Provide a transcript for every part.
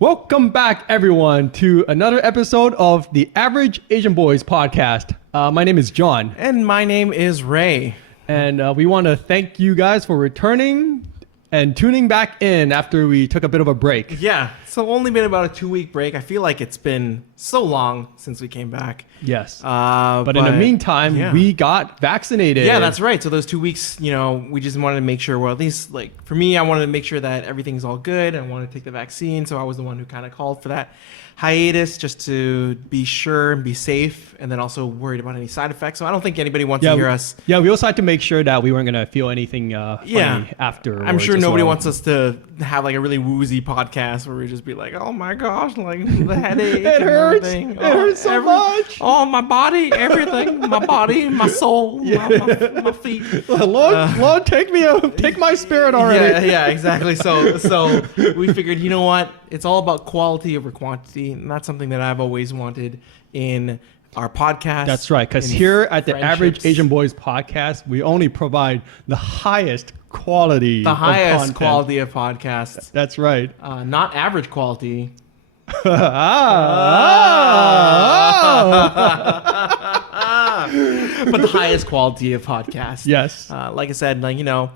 Welcome back, everyone, to another episode of the Average Asian Boys podcast. My name is John. And my name is Ray. And we want to thank you guys for returning and tuning back in after we took a bit of a break. Yeah, so only been about a 2-week break. I feel like it's been so long since we came back. Yes. But in the meantime, we got vaccinated. Yeah, that's right. So those 2 weeks, we just wanted to make sure, well, at least like for me, I wanted to make sure that everything's all good. I wanted to take the vaccine. So I was the one who kind of called for that hiatus just to be sure and be safe, and then also worried about any side effects. So I don't think anybody wants to hear us. Yeah, we also had to make sure that we weren't going to feel anything funny after. I'm sure nobody wants us to have like a really woozy podcast where we just be like, oh my gosh, like the headache. It hurts. It hurts so much. Oh, my body, everything. My body, my soul, my feet. Lord, take my spirit already. Yeah, exactly. So we figured, you know what? It's all about quality over quantity. And that's something that I've always wanted in our podcast. That's right. Because here at the Average Asian Boys podcast, we only provide the highest quality of podcasts. That's right. Not average quality. But the highest quality of podcasts. Yes. Like I said, we're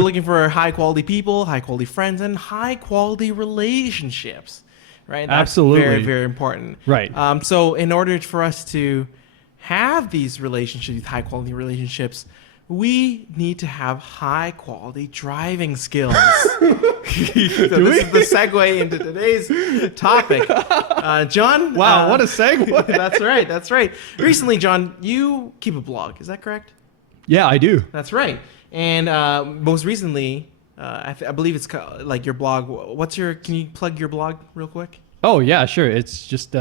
looking for high quality people, high quality friends, and high quality relationships. Right? That's absolutely very, very important. Right. So in order for us to have these relationships, these high quality relationships, we need to have high quality driving skills. This is the segue into today's topic. John. Wow, what a segue. That's right. Recently, John, you keep a blog. Is that correct? Yeah, I do. That's right. And most recently, I believe it's like your blog. Can you plug your blog real quick? Oh, yeah, sure. It's just...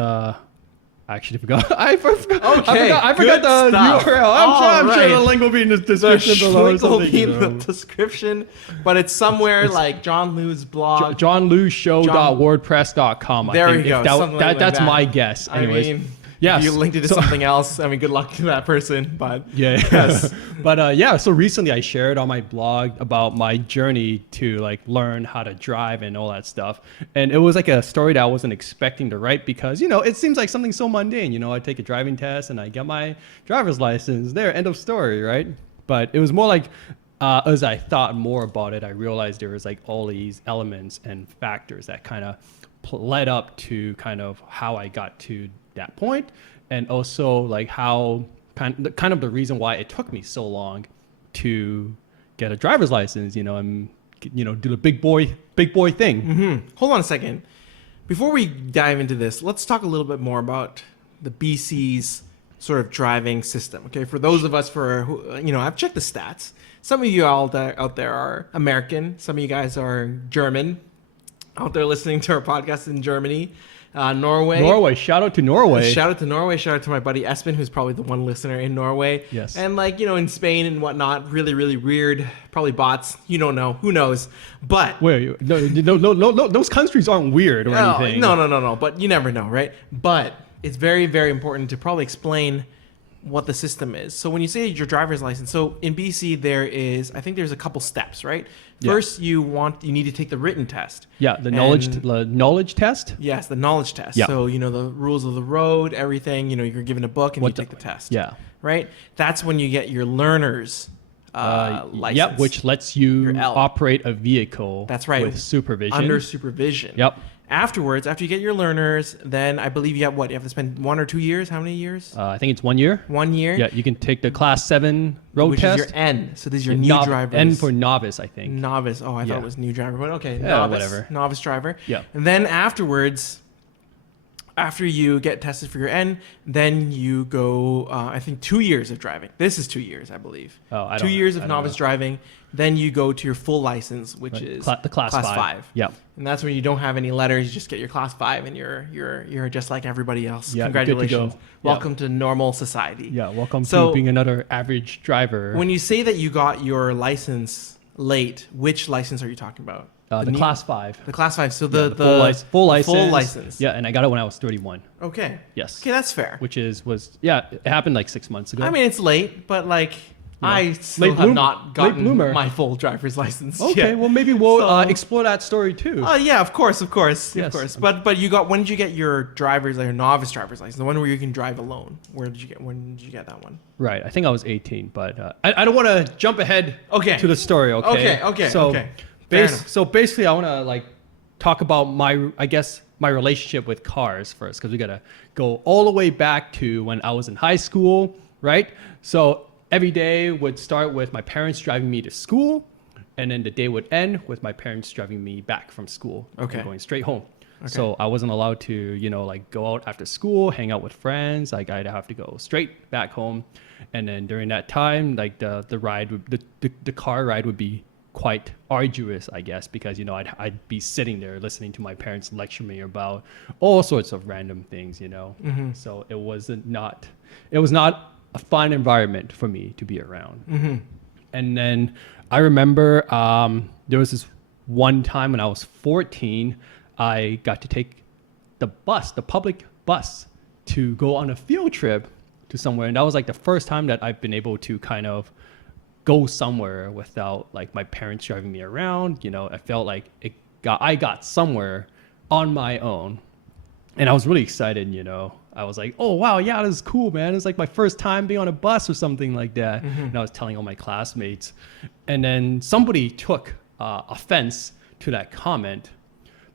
I actually forgot. I forgot. Okay, I forgot the stuff. URL. I'm sure the link will be in the description below. The link will be in the description, but it's somewhere like John Lou's blog. JohnLouShow.wordpress.com. There you go. That's my guess. Anyways. I mean, yes. If you linked it to something else, I mean, good luck to that person. But yes. But so recently I shared on my blog about my journey to like learn how to drive and all that stuff. And it was like a story that I wasn't expecting to write because, it seems like something so mundane. I take a driving test and I get my driver's license. There, end of story, right? But it was more like as I thought more about it, I realized there was like all these elements and factors that kind of led up to kind of how I got to that point, and also like how kind of the reason why it took me so long to get a driver's license, and do the big boy thing. Mm-hmm. Hold on a second. Before we dive into this, let's talk a little bit more about the BC's sort of driving system. Okay, for those of us I've checked the stats. Some of you out there are American. Some of you guys are German out there listening to our podcast in Germany. Norway. Shout out to Norway. Shout out to Norway. Shout out to my buddy Espen, who's probably the one listener in Norway. Yes. And in Spain and whatnot, really, really weird. Probably bots. You don't know. Who knows? But wait, no, those countries aren't weird or anything. No. But you never know, right? But it's very, very important to probably explain what the system is. So when you say your driver's license, so in BC there's a couple steps, right? Yeah. First, you need to take the written test. Yeah, the knowledge test. Yes, the knowledge test. Yeah. So the rules of the road, everything. You're given a book and you take the test. Yeah. Right. That's when you get your learner's license. Yep, which lets you operate a vehicle. That's right. With supervision. Under supervision. Yep. Afterwards, after you get your learners, then I believe you have what? You have to spend 1 or 2 years? How many years? I think it's 1 year. 1 year? Yeah, you can take the Class 7 road test. Which is your N. So these are your new drivers. N for novice, I think. Novice. Oh, I thought it was new driver. But okay, whatever. Novice driver. Yeah. And then afterwards, after you get tested for your N, then you go, I think 2 years of driving. This is 2 years, I believe. 2 years of novice driving. Then you go to your full license, which is the class 5. Yeah. And that's when you don't have any letters. You just get your class 5 and you're just like everybody else. Yeah, congratulations. good to go. Welcome to normal society. Yeah, welcome to being another average driver. When you say that you got your license late, which license are you talking about? The class 5. The class 5. So the full license. Yeah, and I got it when I was 31. Okay. Yes. Okay, that's fair. Which it happened like 6 months ago. I mean, it's late, but I still late have bloom- not late gotten bloomer. my full driver's license. Okay, yet. well maybe we'll So- explore that story too. Yeah, of course, of Yes. course. But you got when did you get your novice driver's license? The one where you can drive alone. When did you get that one? Right, I think I was 18, but I don't want to jump ahead Okay. to the story. Okay. So, okay. Fair enough. So basically, I want to like talk about my relationship with cars first, because we gotta go all the way back to when I was in high school, right? So every day would start with my parents driving me to school, and then the day would end with my parents driving me back from school Okay. and going straight home. So I wasn't allowed to, like go out after school, hang out with friends. Like I'd have to go straight back home. And then during that time, like the ride, the car ride would be quite arduous, I guess, because, I'd be sitting there listening to my parents lecture me about all sorts of random things, So it was not a fun environment for me to be around. And then I remember there was this one time when I was 14, I got to take the public bus, to go on a field trip to somewhere. And that was like the first time that I've been able to kind of go somewhere without like my parents driving me around. I felt like I got somewhere on my own. And I was really excited, I was like, oh, wow, yeah, this is cool, man. It's like my first time being on a bus or something like that. And I was telling all my classmates. And then somebody took offense to that comment,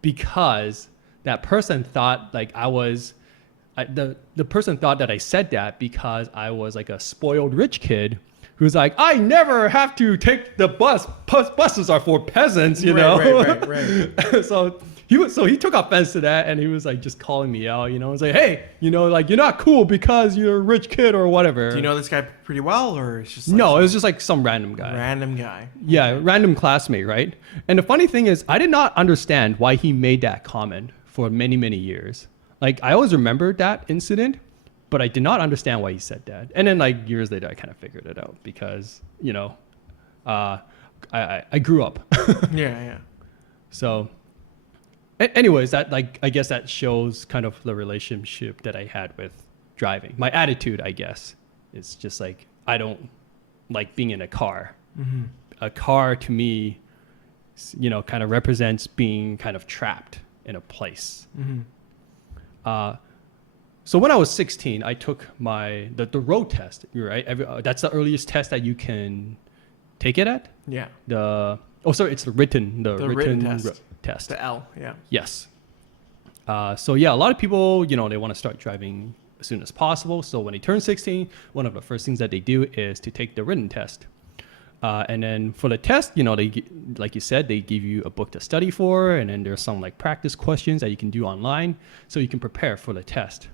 because that person thought like the person thought that I said that because I was like a spoiled rich kid who's like, I never have to take the bus. Buses are for peasants, Right. So he took offense to that, and he was like just calling me out, and say, hey, like you're not cool because you're a rich kid or whatever. Do you know this guy pretty well, or it's just like No, it was just like some random guy. random guy? Yeah, random classmate, right? And the funny thing is, I did not understand why he made that comment for many, many years. Like, I always remember that incident, but I did not understand why he said that. And then, like, years later, I kind of figured it out because, I grew up. Yeah. So, anyways, that, like, I guess that shows kind of the relationship that I had with driving. My attitude, I guess, is just like, I don't like being in a car. A car to me, kind of represents being kind of trapped in a place. So when I was 16, I took the road test. Right, that's the earliest test that you can take it at. Yeah. It's the written test. test. The L. Yeah. Yes. So yeah, a lot of people, they want to start driving as soon as possible. So when they turn 16, one of the first things that they do is to take the written test. And then for the test, like you said, they give you a book to study for, and then there's some like practice questions that you can do online, so you can prepare for the test.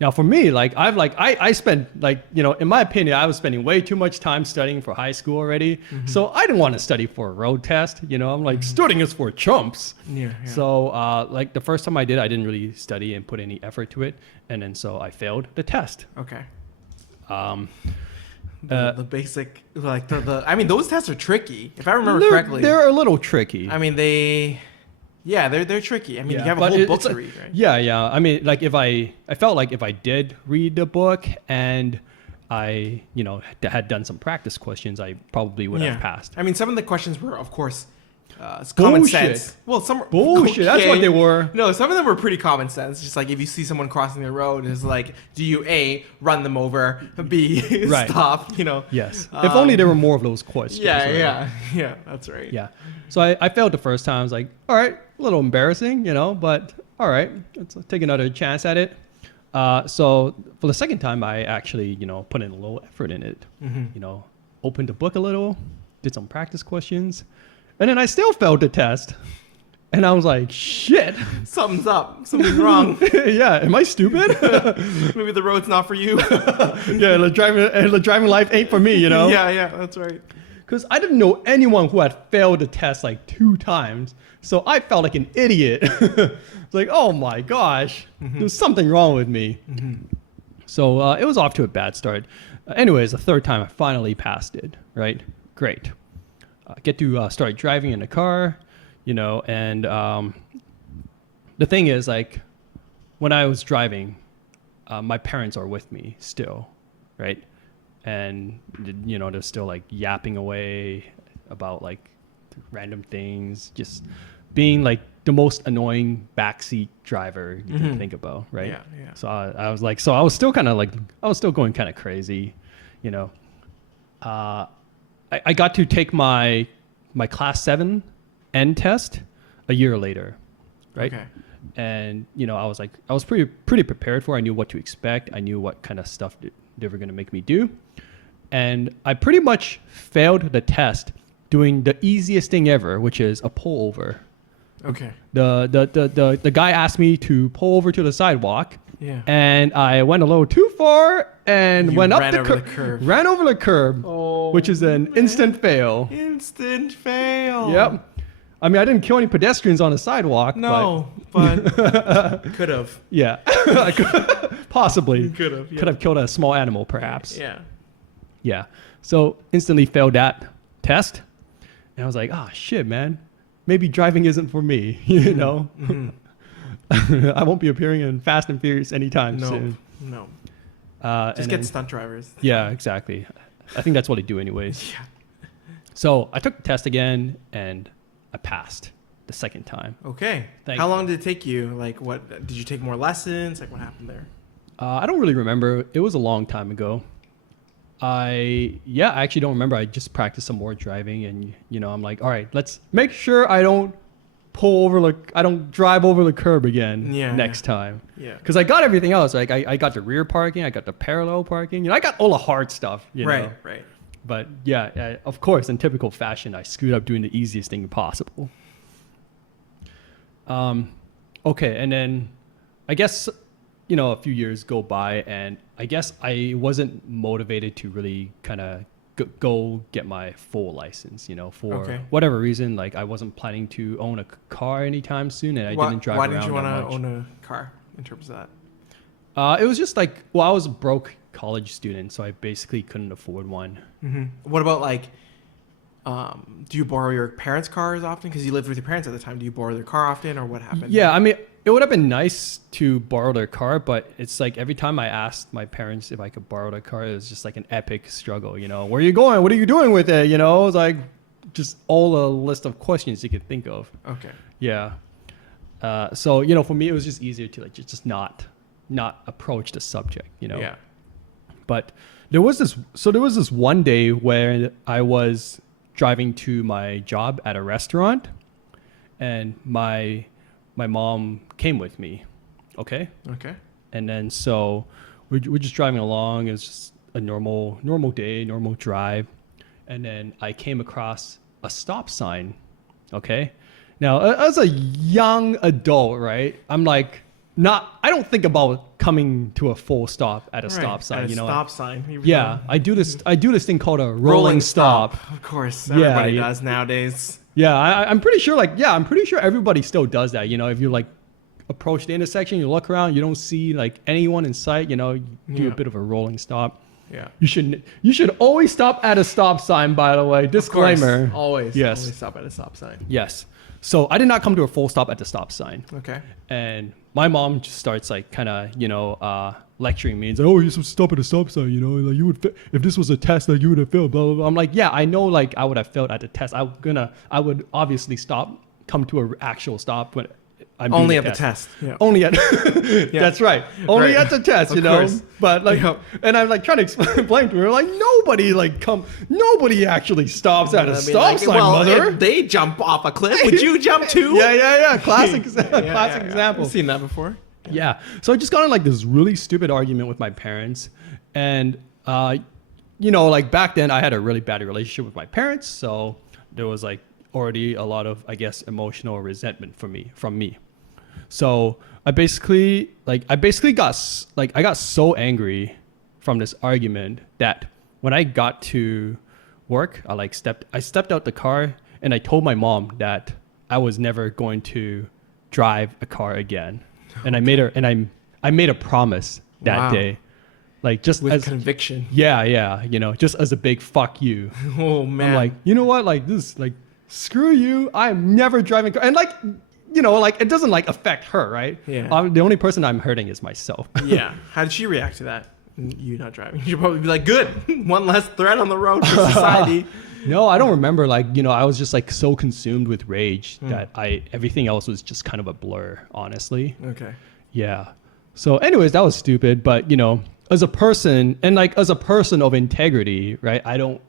Now for me, I spent in my opinion, I was spending way too much time studying for high school already. So I didn't want to study for a road test. I'm like, studying is for chumps. Yeah. So the first time I did, I didn't really study and put any effort to it. And then so I failed the test. Okay. Um, The basic, like I mean, those tests are tricky. If I remember correctly, they're a little tricky. I mean, they're tricky. I mean, you have a but whole book it's to read, right? Yeah. I mean, like I felt like if I did read the book and I, had done some practice questions, I probably would have passed. I mean, some of the questions were, of course, it's common Bullshit. sense. Well, some Bullshit. That's what they were. No, some of them were pretty common sense. Just like if you see someone crossing the road, it's like, do you A, run them over, B, Right. stop? Yes. If only there were more of those questions. Yeah, right? yeah. That's right. Yeah. So I failed the first time. I was like, all right, a little embarrassing, but all right, let's take another chance at it. So for the second time, I actually, put in a little effort in it. Opened the book a little, did some practice questions, and then I still failed the test. And I was like, shit. Something's up. Something's wrong. Yeah. Am I stupid? Maybe the road's not for you. Yeah. The driving life ain't for me, Yeah, that's right. Because I didn't know anyone who had failed the test like 2 times. So I felt like an idiot. It's like, oh my gosh, there's something wrong with me. So it was off to a bad start. Anyways, the third time I finally passed it, right? Great. Get to start driving in the car, and the thing is, like, when I was driving, my parents are with me still, right? and you know, they're still like yapping away about like random things, just being like the most annoying backseat driver you can think about, right? Yeah, yeah. So I was like, so I was still kind of like, I was still going kind of crazy, you know. I got to take my class 7 end test a year later, right? Okay. And you know, I was pretty prepared for it. I knew what to expect. I knew what kind of stuff they were going to make me do, and I pretty much failed the test doing the easiest thing ever, which is a pullover. Okay. The guy asked me to pull over to the sidewalk. Yeah. And I went a little too far and You went up ran the over the curb. Ran over the curb, Oh, which is an man. instant fail. Instant fail. Yep. I mean, I didn't kill any pedestrians on the sidewalk. No, but could have. Yeah. I could, possibly. Could have. Yeah. Could have killed a small animal, perhaps. Yeah. Yeah. So instantly failed that test. And I was like, oh, shit, man. Maybe driving isn't for me, you know? I won't be appearing in Fast and Furious anytime soon. No. And Just get then- stunt drivers. Yeah, exactly. I think that's what they do anyways. Yeah. So I took the test again and I passed the second time. Okay. Thank How you. long did it take you? Like, what did you take more lessons? Like, what happened there? I don't really remember. It was a long time ago. I actually don't remember. I just practiced some more driving and, you know, I'm like, all right, let's make sure I don't I don't drive over the curb again next time. Yeah. Because I got everything else. Like I got the rear parking, I got the parallel parking. You know, I got all the hard stuff. You know? Right. But yeah, of course, in typical fashion, I screwed up doing the easiest thing possible. Okay, and then I guess, you know, a few years go by, and I guess I wasn't motivated to really kind of go get my full license, you know, for whatever reason. Like I wasn't planning to own a car anytime soon, and I didn't drive around that much. Why didn't you want to own a car in terms of that? It was just like, well, I was a broke college student, so I basically couldn't afford one. What about like, do you borrow your parents' cars often? Because you lived with your parents at the time. Do you borrow their car often, or what happened? Yeah, I mean, it would have been nice to borrow their car, but it's like every time I asked my parents if I could borrow their car, it was just like an epic struggle. You know, where are you going? What are you doing with it? You know, it was like just all a list of questions you could think of. Okay. Yeah. So you know, for me, it was just easier to like just not approach the subject. You know. Yeah. But there was this one day where I was driving to my job at a restaurant, and my mom came with me. Okay. And then so we're just driving along. It was just a normal day, normal drive, and then I came across a stop sign. Okay. Now, as a young adult, right, I'm like, I don't think about coming to a full stop at a stop sign. At a you know, stop sign. yeah, I do this thing called a rolling stop. Of course, Yeah, everybody does nowadays. Yeah, I'm pretty sure everybody still does that. You know, if you like approach the intersection, you look around, you don't see like anyone in sight, you know, you do a bit of a rolling stop. Yeah. You should always stop at a stop sign, by the way. Disclaimer. Always. Yes. Always stop at a stop sign. Yes. So I did not come to a full stop at the stop sign. Okay. And my mom just starts like kind of, you know, lecturing me and saying, "Oh, you're supposed to stop at a stop sign, you know, like you would if this was a test, like you would have failed." Blah blah blah. I'm like, yeah, I know, like I would have failed at the test. I would obviously come to an actual stop when I'm doing Only at the test. Yeah. Only at that's right. Only Right. at the test, Of you know. course. But like, Yep. and I'm like trying to explain to her, like nobody actually stops at a stop sign, mother. If they jump off a cliff, would you jump too? Yeah. Classic Yeah. example. I've seen that before. Yeah. So I just got in like this really stupid argument with my parents. And, you know, like back then I had a really bad relationship with my parents. So there was like already a lot of, I guess, emotional resentment from me. So I basically got so angry from this argument that when I got to work, I stepped out the car and I told my mom that I was never going to drive a car again. And I made a promise that day, like just With as conviction. yeah, you know, just as a big fuck you. Oh man. I'm like, you know what, like this, like screw you. I'm never driving car, and like, you know, like it doesn't like affect her, right? Yeah. The only person I'm hurting is myself. Yeah. How did she react to that? You not driving. You should probably be like, good, one less threat on the road for society. No, I don't remember. Like, I was just like so consumed with rage that everything else was just kind of a blur, honestly. Okay. Yeah. So anyways, that was stupid. But, as a person of integrity, right? I don't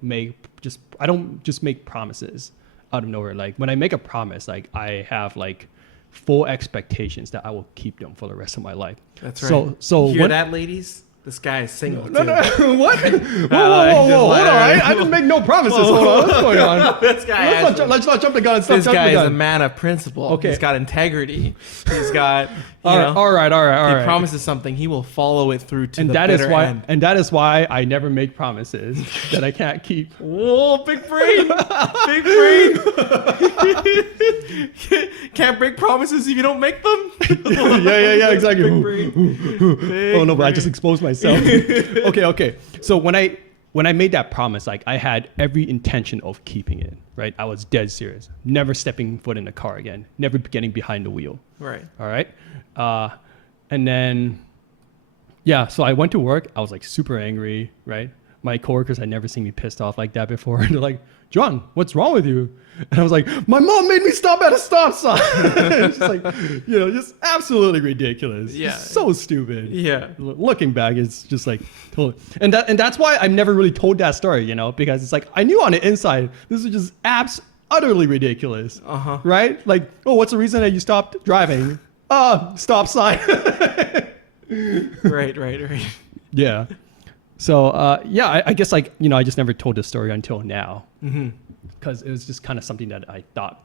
just make promises out of nowhere. Like when I make a promise, like I have like full expectations that I will keep them for the rest of my life. That's right. So hear that, ladies? This guy is single. No, too. What? Whoa, hold on. I didn't make no promises. Hold on. What's going on? This guy Let's not jump the gun. This guy is a man of principle. Okay. He's got integrity. He's got, all right. He promises something. He will follow it through to And the that is bitter why, end. and that is why I never make promises that I can't keep. Whoa, big brain. Big brain. Can't break promises if you don't make them. yeah, exactly. Big brain. Big Oh no, but I brain. just exposed myself. Okay. So when I made that promise, like I had every intention of keeping it, right? I was dead serious. Never stepping foot in a car again. Never getting behind the wheel. Right. All right. And then, yeah, so I went to work. I was like super angry, right? My coworkers had never seen me pissed off like that before. They're like, John, what's wrong with you? And I was like, my mom made me stop at a stop sign. It's just like, just absolutely ridiculous. Yeah. Just so stupid. Yeah. Looking back, it's just like totally. And that's why I've never really told that story, because it's like I knew on the inside this is just utterly ridiculous. Uh-huh. Right? Like, oh, what's the reason that you stopped driving? Stop sign. Right. Yeah. So I guess I just never told this story until now, because it was just kind of something that I thought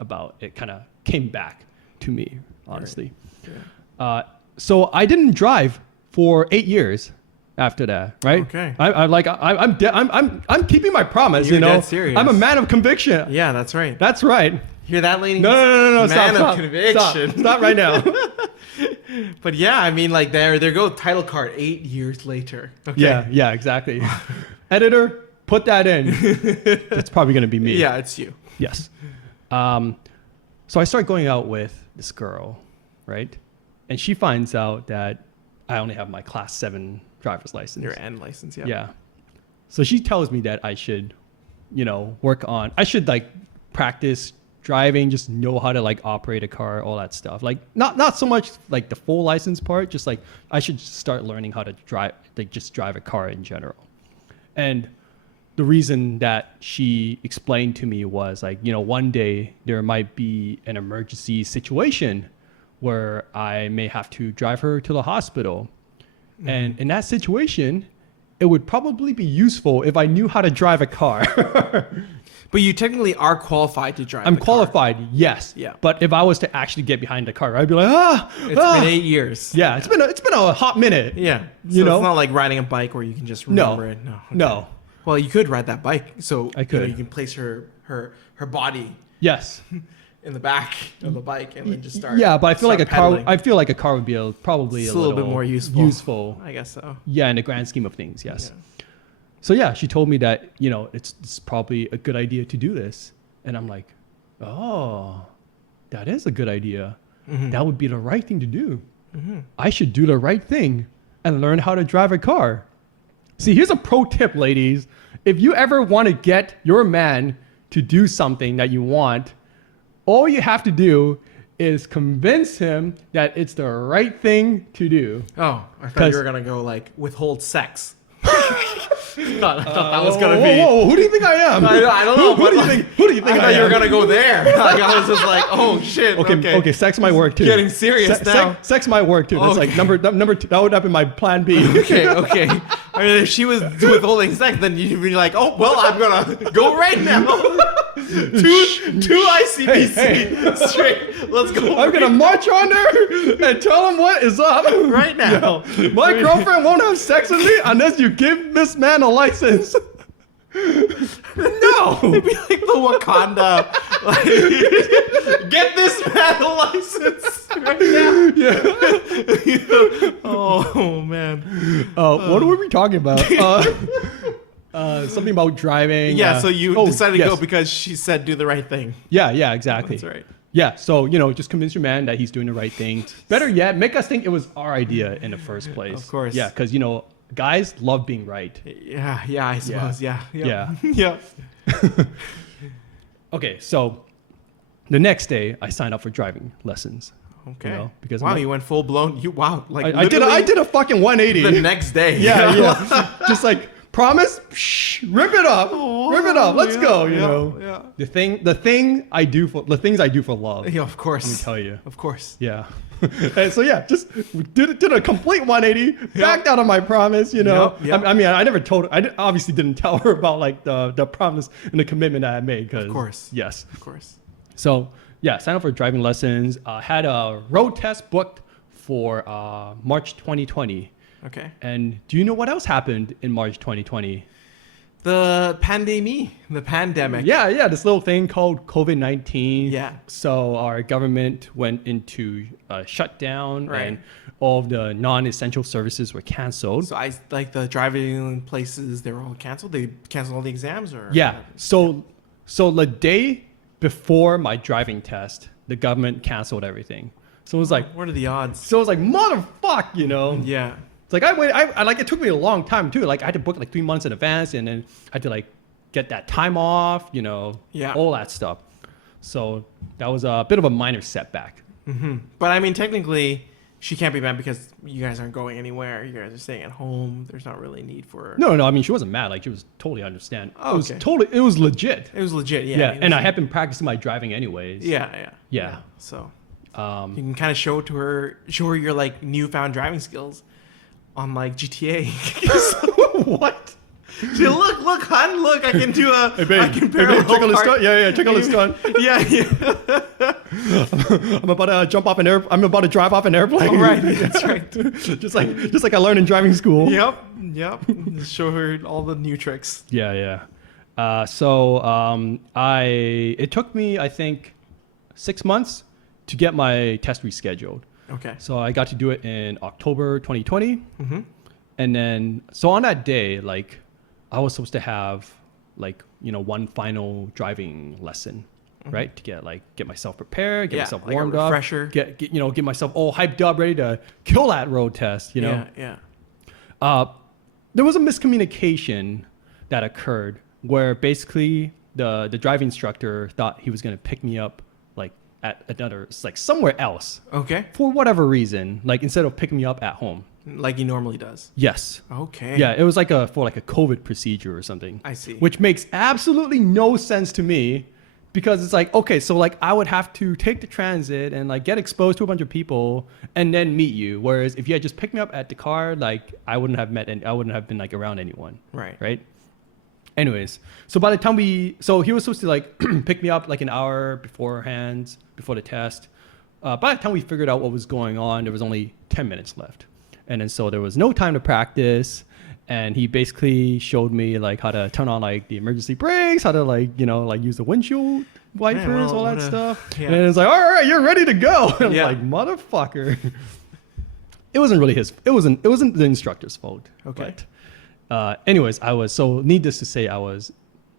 about. It kind of came back to me, honestly. Right. Yeah. So I didn't drive for 8 years after that, right? Okay. I'm keeping my promise. You're dead serious. I'm a man of conviction. Yeah, that's right. That's right. Hear that, ladies? No. Man Stop. of conviction. Stop right now. But yeah, I mean, like there go title card 8 years later. Okay. Yeah, exactly. Editor, put that in. That's probably going to be me. Yeah, it's you. Yes. So I start going out with this girl, right? And she finds out that I only have my class 7 driver's license. Your N license, yeah. Yeah. So she tells me that I should, I should like practice driving, just know how to like operate a car, all that stuff. Like not so much like the full license part, just like I should start learning how to drive, like just drive a car in general. And the reason that she explained to me was like, one day there might be an emergency situation where I may have to drive her to the hospital. Mm-hmm. And in that situation, it would probably be useful if I knew how to drive a car. But you technically are qualified to drive. I'm qualified, yes. Yeah. But if I was to actually get behind the car, I'd be like, It's been 8 years. Yeah, it's been a hot minute. Yeah. So You know? it's not like riding a bike where you can just remember it. No. Okay. No. Well, you could ride that bike. So I could. You can place her body Yes. in the back of the bike and then just start. Yeah, but I feel like a pedaling. car. I feel like a car would be probably It's a little bit more useful. Useful. I guess so. Yeah, in the grand scheme of things, yes. Yeah. So yeah, she told me that it's probably a good idea to do this, and I'm like, oh, that is a good idea. Mm-hmm. That would be the right thing to do. Mm-hmm. I should do the right thing and learn how to drive a car. See, here's a pro tip, ladies. If you ever want to get your man to do something that you want, all you have to do is convince him that it's the right thing to do. Oh, I thought you were going to go like withhold sex. I thought that was going to be. Whoa, who do you think I am? I don't know. Who do you think I I thought am? you were going to go there. Like I was just like, oh shit. Okay, sex might work too. Getting serious now. Sex might work too. That's like number two. That would have been my plan B. Okay. I mean, if she was withholding sex, then you'd be like, oh, well, I'm going to go right now. Two ICBC Hey. straight. Let's go. I'm gonna march on her and tell him what is up right now. My girlfriend won't have sex with me unless you give this man a license. No, it'd be like the Wakanda. Like, get this man a license right now. Yeah. Oh man. What were we talking about? Something about driving. Yeah, so you decided to yes. go because she said do the right thing. Yeah, exactly. That's right. Yeah, so just convince your man that he's doing the right thing. Better yet, make us think it was our idea in the first place. Of course. Yeah, because guys love being right. Yeah, I suppose. Yeah. Yeah. Yeah. Okay, so the next day I signed up for driving lessons. Okay. You know, because wow, you went full blown. Like I did a fucking 180 the next day. yeah. Just like promise, rip it up, let's go. You know, Yeah. the things I do for love. Yeah, of course. Let me tell you. Of course. Yeah. And so yeah, just did a complete 180, backed out of my promise. You know, Yep. I mean, I never told her. Obviously didn't tell her about like the promise and the commitment that I made. Cause, Of course. Yes. Of course. So yeah, signed up for driving lessons. Had a road test booked for March 2020. Okay. And do you know what else happened in March 2020? The pandemic. Yeah, this little thing called COVID-19. Yeah. So our government went into shutdown, Right. and all of the non-essential services were canceled. So I like the driving places. They were all canceled. They canceled all the exams, or Yeah. So the day before my driving test, the government canceled everything. So it was like, what are the odds? motherfuck, you know. Yeah. It's like I like it took me a long time too. Like I had to book like 3 months in advance, and then I had to like get that time off, you know, Yeah. all that stuff. So that was a bit of a minor setback. But I mean, technically, she can't be mad because you guys aren't going anywhere. You guys are staying at home. There's not really need for. No, I mean she wasn't mad. Like she was totally understand. Oh, It okay. was legit. It was legit. Yeah. Yeah, it and was- I had been practicing my driving anyways. Yeah. So Um, you can kind of show her your like newfound driving skills on like GTA. what? See, look, hun, look, I can do a. Hey babe, I can parallel check on the park. stunt. Yeah, check on the stunt. Yeah. I'm about to I'm about to drive off an airplane. All right, that's right. just like I learned in driving school. Yep. Just show her all the new tricks. Yeah. It took me, I think, 6 months to get my test rescheduled. Okay. So I got to do it in October 2020. Mm-hmm. And then, so on that day, like I was supposed to have like, you know, one final driving lesson, right? To get myself prepared, get Yeah, myself like a warmed up, refresher. get myself all hyped up, ready to kill that road test, you know? Yeah. There was a miscommunication that occurred where basically the driving instructor thought he was going to pick me up like at another, like somewhere else Okay. for whatever reason, like instead of picking me up at home. Like he normally does. Yes. Okay. Yeah, it was like for a COVID procedure or something. I see. Which makes absolutely no sense to me because it's like, okay, so like I would have to take the transit and like get exposed to a bunch of people and then meet you. Whereas if you had just picked me up at the car, like I wouldn't have been like around anyone. Right. Right. Anyways, so by the time he was supposed to like pick me up like an hour beforehand, before the test. By the time we figured out what was going on, there was only 10 minutes left. And then so there was no time to practice. And he basically showed me like how to turn on like the emergency brakes, how to like, you know, like use the windshield wipers, all that stuff. yeah. And it's like, all right, you're ready to go. And Yeah. I'm like, motherfucker. It wasn't really it wasn't the instructor's fault. Okay. But anyways, needless to say, I was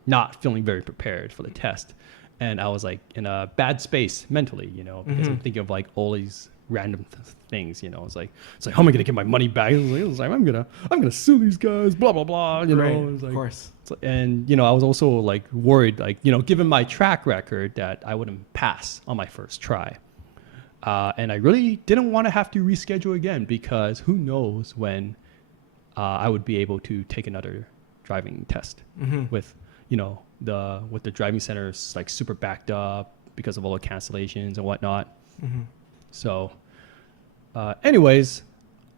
not feeling very prepared for the test. And I was like in a bad space mentally, you know, because I'm thinking of like all these random things, you know. It's like how am I gonna get my money back? It was like I'm gonna sue these guys, blah blah blah, you know. Right, It was like, of course. and you know, I was also like worried, like, you know, given my track record, that I wouldn't pass on my first try. And I really didn't want to have to reschedule again because who knows when I would be able to take another driving test with, you know, with the driving centers like super backed up because of all the cancellations and whatnot. So anyways,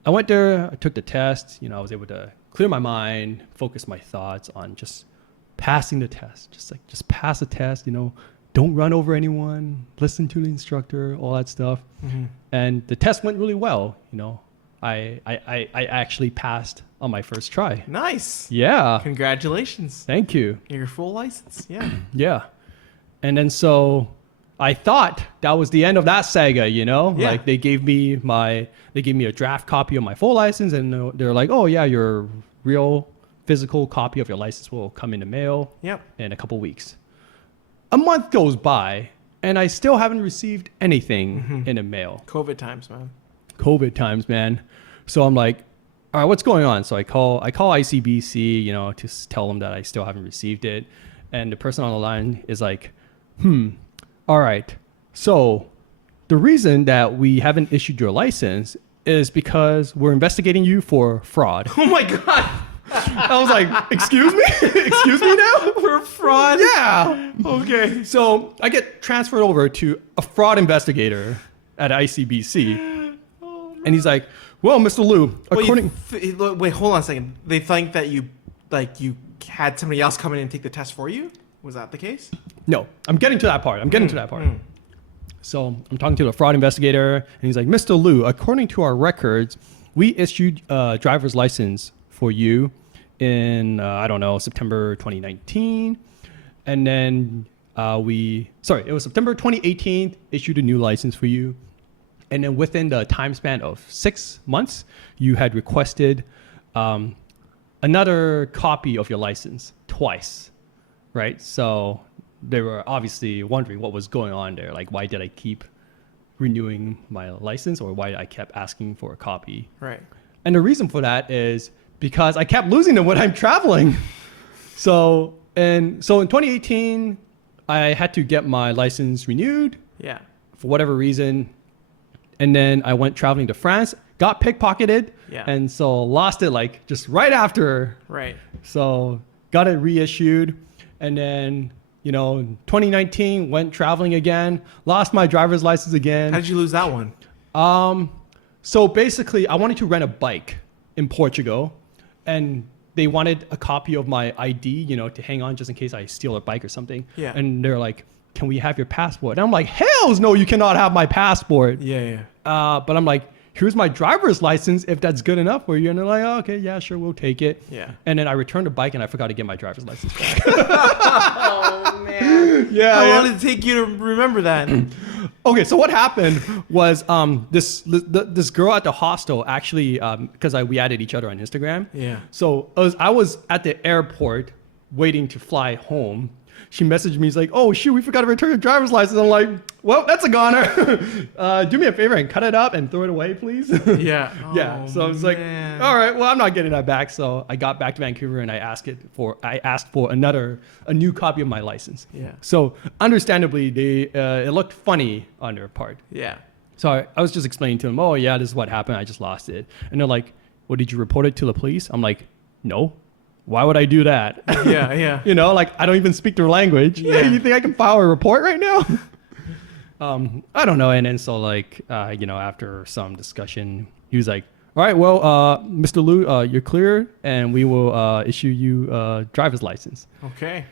I went there, I took the test, you know, I was able to clear my mind, focus my thoughts on just passing the test, just pass the test, you know, don't run over anyone, listen to the instructor, all that stuff. And the test went really well, you know. I actually passed on my first try. Nice. Yeah. Congratulations. Thank you. Your full license. Yeah. Yeah. And then so I thought that was the end of that saga, you know? Yeah. Like they gave me a draft copy of my full license, and they're like, "Oh yeah, your real physical copy of your license will come in the mail Yep. in a couple weeks." A month goes by and I still haven't received anything in the mail. COVID times, man. COVID times, man. So I'm like, all right, what's going on? So I call ICBC, you know, to tell them that I still haven't received it. And the person on the line is like, all right. So the reason that we haven't issued your license is because we're investigating you for fraud. Oh my God. I was like, excuse me? Excuse me now? For fraud? Yeah. Okay. So I get transferred over to a fraud investigator at ICBC. And he's like, well, Mr. Liu, according... Wait, hold on a second. They think that you had somebody else come in and take the test for you? Was that the case? No, I'm getting to that part. So I'm talking to the fraud investigator, and he's like, Mr. Liu, according to our records, we issued a driver's license for you in, September 2019. And then it was September 2018, issued a new license for you. And then within the time span of 6 months, you had requested another copy of your license twice, right? So they were obviously wondering what was going on there. Like, why did I keep renewing my license, or why I kept asking for a copy? Right. And the reason for that is because I kept losing them when I'm traveling. So in 2018, I had to get my license renewed. Yeah. For whatever reason. And then I went traveling to France, got pickpocketed, and so lost it like just right after. Right. So got it reissued, and then 2019 went traveling again, lost my driver's license again. How did you lose that one? So basically, I wanted to rent a bike in Portugal, and they wanted a copy of my ID, to hang on just in case I steal a bike or something. Yeah. And they're like, can we have your passport? And I'm like, hells no, you cannot have my passport. Yeah. But I'm like, here's my driver's license if that's good enough for you. And they're like, oh, okay, yeah, sure, we'll take it. Yeah. And then I returned the bike and I forgot to get my driver's license back. Oh, man. Yeah. How long did it take you to remember that? Okay, so what happened was this girl at the hostel actually, because we added each other on Instagram. Yeah. So I was at the airport waiting to fly home. She messaged me. He's like, oh, shoot, we forgot to return your driver's license. I'm like, well, that's a goner. Do me a favor and cut it up and throw it away, please. Yeah. Yeah. So I was like, all right, well, I'm not getting that back. So I got back to Vancouver and I asked for a new copy of my license. Yeah. So understandably, it looked funny on their part. Yeah. So I was just explaining to them, oh, yeah, this is what happened. I just lost it. And they're like, well, did you report it to the police? I'm like, no. Why would I do that? Yeah. I don't even speak their language. Yeah. You think I can file a report right now? I don't know. And then so after some discussion, he was like, all right, well, Mr. Liu, you're clear and we will issue you a driver's license. Okay.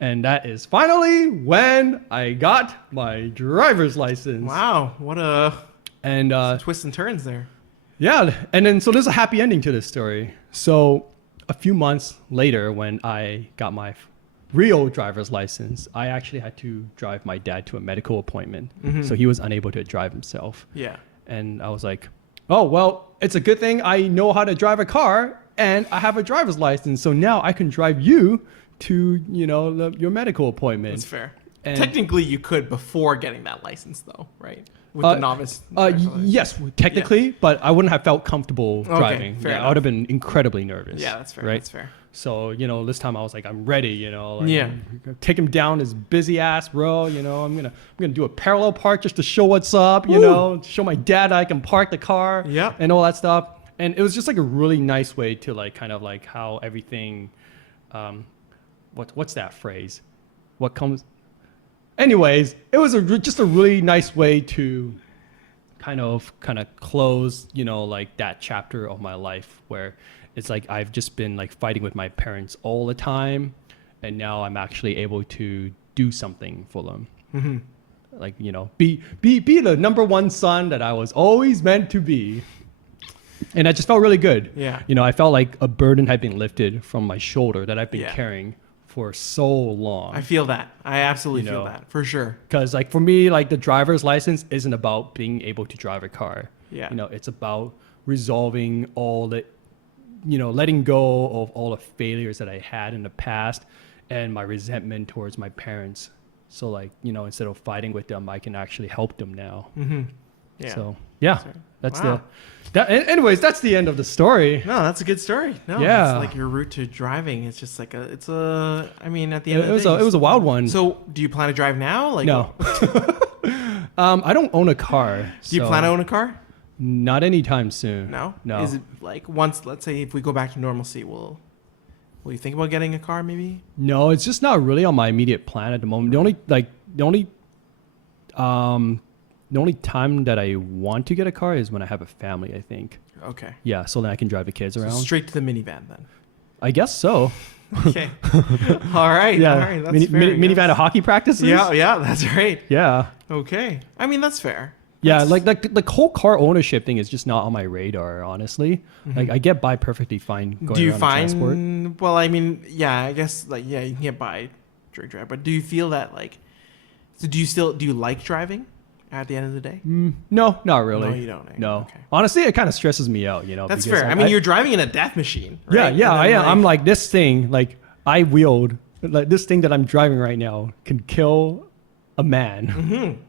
And that is finally when I got my driver's license. Wow. What twists and turns there. Yeah. And then so there's a happy ending to this story. So a few months later, when I got my real driver's license, I actually had to drive my dad to a medical appointment. Mm-hmm. So he was unable to drive himself. Yeah. And I was like, oh, well, it's a good thing I know how to drive a car and I have a driver's license. So now I can drive you to, your medical appointment. That's fair. And technically, you could before getting that license, though, right? With the novice. Yes, technically, but I wouldn't have felt comfortable driving. Fair enough. I would have been incredibly nervous. Yeah, that's fair. Right? That's fair. So, this time I was like, I'm ready, Yeah. Take him down his busy ass, bro. I'm gonna do a parallel park just to show what's up, show my dad I can park the car, yeah, and all that stuff. And it was just like a really nice way to kind of how everything, what's that phrase? What comes? Anyways, it was just a really nice way to kind of close, that chapter of my life where it's like I've just been fighting with my parents all the time, and now I'm actually able to do something for them. Mm-hmm. Be the number one son that I was always meant to be. And I just felt really good. Yeah. I felt like a burden had been lifted from my shoulder that I've been carrying for so long. I feel that. I absolutely feel that, for sure. Because for me, the driver's license isn't about being able to drive a car. Yeah. It's about resolving all the, letting go of all the failures that I had in the past and my resentment towards my parents. So instead of fighting with them, I can actually help them now. Mm-hmm. Yeah. So Yeah, Sorry. that's Wow. anyways, that's the end of the story. No, that's a good story. No, Yeah. it's like your route to driving. It's just like I mean, at the end of the It was day, it was a wild one. So, do you plan to drive now? Like, No. I don't own a car. Do you plan to own a car? Not anytime soon. No. No. Is it like once? Let's say if we go back to normalcy, will you think about getting a car? Maybe. No, it's just not really on my immediate plan at the moment. The only time that I want to get a car is when I have a family, I think. Okay. Yeah, so then I can drive the kids So around. straight to the minivan then. I guess so. Okay. All right. Yeah. All right. That's fair. Minivan to hockey practices? Yeah. That's right. Yeah. Okay. I mean, that's fair. Yeah, That's- like the whole car ownership thing is just not on my radar, honestly. Like I get by perfectly fine going Do you around in transport. find? Well, I mean, yeah. I guess like you can get by during drive, but do you feel that like? So do you like driving? At the end of the day, No, not really. No, you don't, eh? No, Okay. honestly, it kind of stresses me out. that's because fair. I mean, you're driving in a death machine. yeah, Right? yeah, And I then, am. I'm like this thing. Like I wield like this thing that I'm driving right now can kill a man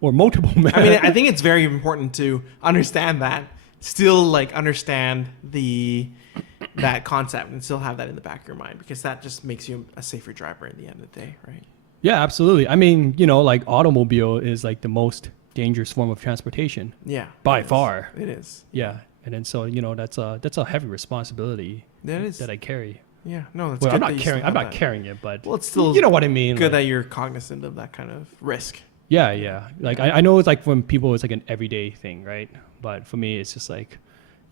or multiple men. I mean, I think it's very important to understand that. Still, like understand that concept and still have that in the back of your mind because that just makes you a safer driver at the end of the day, right? Yeah, absolutely. I mean, like automobile is like the most dangerous form of transportation Yeah, by it is. far. It is. Yeah, and then so that's a heavy responsibility That is. that I carry. Yeah, no, that's Well, good. I'm that not you carrying. still I'm have not that. carrying it, but Well, it's still you know what I mean. good like- that you're cognizant of that kind of risk. Yeah, yeah. Like I know it's like when people it's like an everyday thing, right? But for me, it's just like,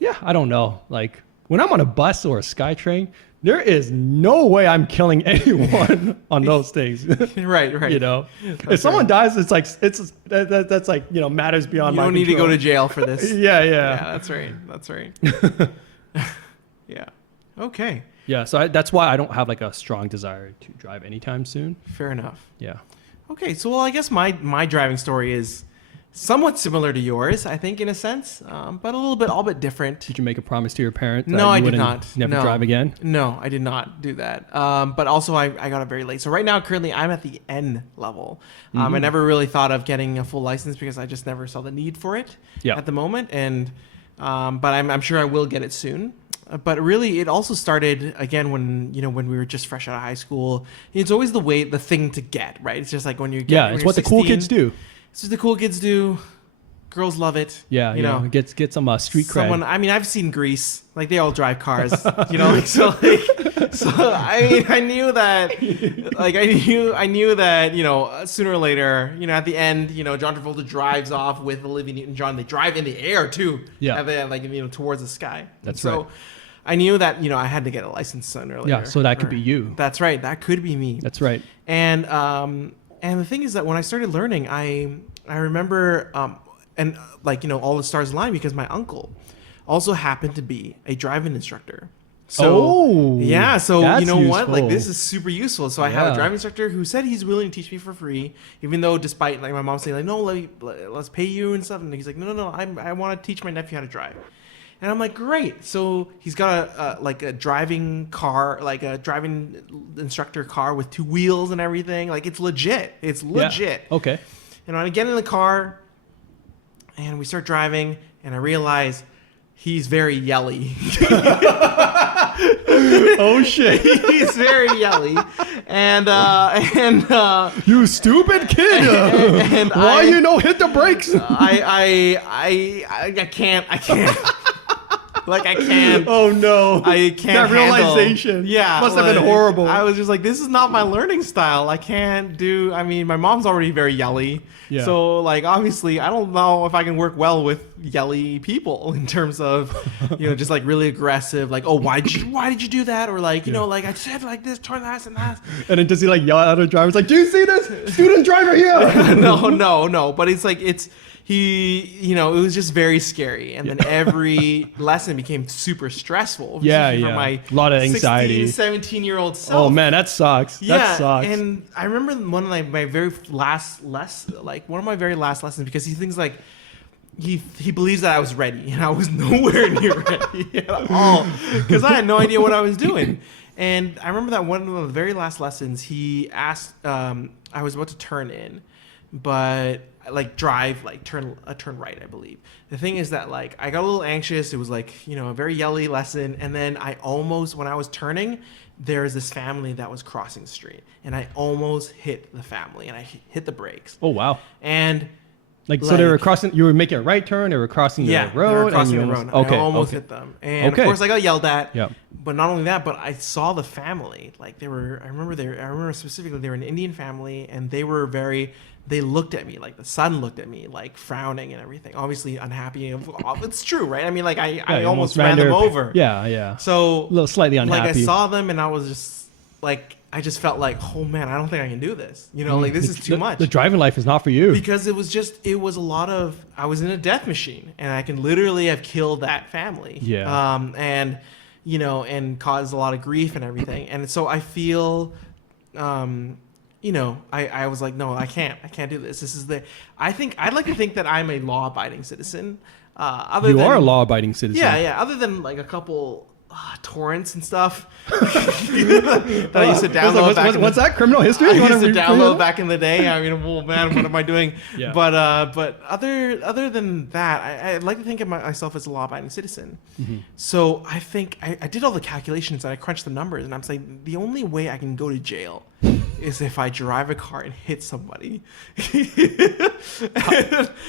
yeah, I don't know. Like when I'm on a bus or a SkyTrain, there is no way I'm killing anyone on those things. Right, right. You know, if someone dies, it's like that's like matters beyond You my don't need to go control. to jail for this. Yeah, Yeah, yeah, that's right. That's right. Yeah. Okay. yeah. So that's why I don't have like a strong desire to drive anytime soon. Fair enough. Yeah. Okay, so well, I guess my driving story is somewhat similar to yours, I think, in a sense, but all bit different. Did you make a promise to your parents? That No, you I did wouldn't not. Never No. drive again. No, I did not do that. But also, I got it very late. So right now, currently, I'm at the N level. I never really thought of getting a full license because I just never saw the need for it Yeah. at the moment. And but I'm sure I will get it soon. But really, it also started again when we were just fresh out of high school. It's always the thing to get, right? It's just like when you get Yeah, when it's you're what the cool 16, kids do. It's what the cool kids do. Girls love it. Yeah, you know. get some street cred. I mean, I've seen Greece. Like they all drive cars, so I mean, I knew that. Like I knew that. Sooner or later, at the end, John Travolta drives off with Olivia Newton-John. They drive in the air too. Yeah. Towards the sky. That's so, right. I knew that I had to get a license sooner or later. Yeah, so that could be you. That's right. That could be me. That's right. And the thing is that when I started learning, I remember all the stars aligned because my uncle also happened to be a driving instructor. So yeah, so that's you know what? Like useful. this is super useful. So I have a Yeah. driving instructor who said he's willing to teach me for free, even though despite like my mom saying like no, let's pay you and stuff, and he's like no, I want to teach my nephew how to drive. And I'm like, great. So he's got a driving car, like a driving instructor car with 2 wheels and everything. Like it's legit. It's legit. Yeah. Okay. And I get in the car and we start driving and I realize he's very yelly. Oh shit! He's very yelly. And You stupid kid! and Why you no hit the brakes? I can't. Like I can't. Oh no! I can't That handle- realization. Yeah, must have been like, horrible. I was just like, this is not my learning style. I can't do. I mean, my mom's already very yelly. Yeah. So like, obviously, I don't know if I can work well with yelly people in terms of, just like really aggressive. Like, oh, why did you do that? Or like, like I said like this, turn that and that. And then does he like yell at other drivers like, "Do you see this student driver here?" No. But it's like it was just very scary. And then every lesson became super stressful. Yeah, especially for yeah. my A lot of anxiety. 17-year-old self. Oh man, that sucks. Yeah, That sucks. and I remember one of my very last lessons because he thinks like he believes that I was ready and I was nowhere near ready at all because I had no idea what I was doing. And I remember that one of the very last lessons he asked, I was about to turn in but like drive, like turn right, I believe. The thing is that like I got a little anxious. It was like, a very yelly lesson. And then I almost, when I was turning, there was this family that was crossing the street, and I almost hit the family, and I hit the brakes. Oh, wow. And so they were crossing, you were making a right turn, they were crossing the road. They were crossing the almost, road. I almost hit them. And of course I got yelled at. Yeah. But not only that, but I saw the family. Like I remember specifically they were an Indian family, and they looked at me, like the son looked at me, like frowning and everything, obviously unhappy. It's true, right? I mean, like I almost ran them over. Yeah, yeah. So a little slightly unhappy. Like I saw them, and I was just like, I just felt like, oh man, I don't think I can do this. Like this is too much. The driving life is not for you. Because it was a lot of, I was in a death machine, and I can literally have killed that family. Yeah. And caused a lot of grief and everything. And so I feel, I was like, no, I can't do this. I'd like to think that I'm a law-abiding citizen. You are a law-abiding citizen. Yeah. Other than like a couple torrents and stuff that I used to download. What's that? Criminal history? I used to download back in the day. I mean, well, man, what am I doing? Yeah. But other than that, I'd like to think of myself as a law-abiding citizen. Mm-hmm. So I think I did all the calculations and I crunched the numbers, and I'm saying the only way I can go to jail is if I drive a car and hit somebody.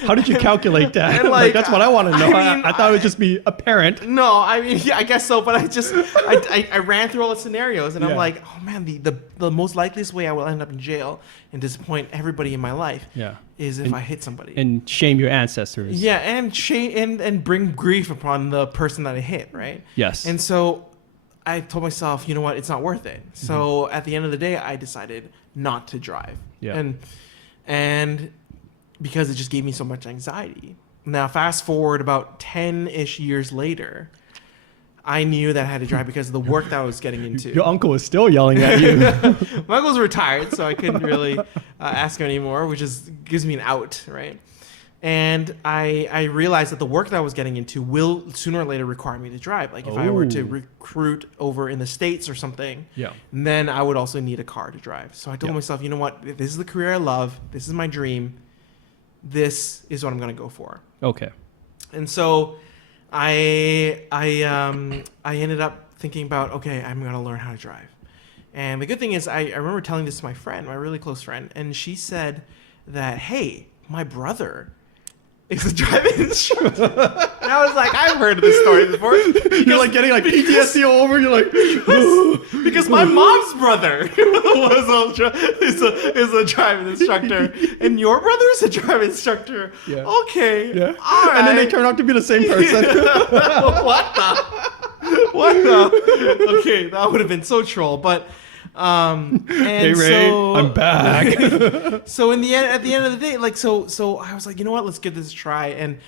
How did you calculate that? And like, that's what I want to know. I thought it would just be apparent. No, I mean, yeah, I guess so. But I ran through all the scenarios, and I'm like, oh man, the most likeliest way I will end up in jail and disappoint everybody in my life is if I hit somebody. And shame your ancestors. Yeah, and bring grief upon the person that I hit, right? Yes. And so I told myself, you know what, it's not worth it. So at the end of the day, I decided not to drive. Yeah. And because it just gave me so much anxiety. Now, fast forward about 10-ish years later, I knew that I had to drive because of the work that I was getting into. Your uncle was still yelling at you. My uncle's retired, so I couldn't really ask him anymore, which gives me an out, right? And I realized that the work that I was getting into will sooner or later require me to drive. Like if I were to recruit over in the States or something, then I would also need a car to drive. So I told myself, you know what? This is the career I love. This is my dream. This is what I'm going to go for. Okay. And so I ended up thinking about, okay, I'm going to learn how to drive. And the good thing is I remember telling this to my friend, my really close friend, and she said that, hey, my brother is a driving instructor. And I was like, I've heard of this story before. You're like getting like PTSD all over. You're like, because my mom's brother is a driving instructor, and your brother is a driving instructor. Yeah. Okay. Yeah. All right. And then they turn out to be the same person. What the? Okay, that would have been so troll, but. Hey Ray, I'm back. So at the end of the day, like so I was like, you know what, let's give this a try. And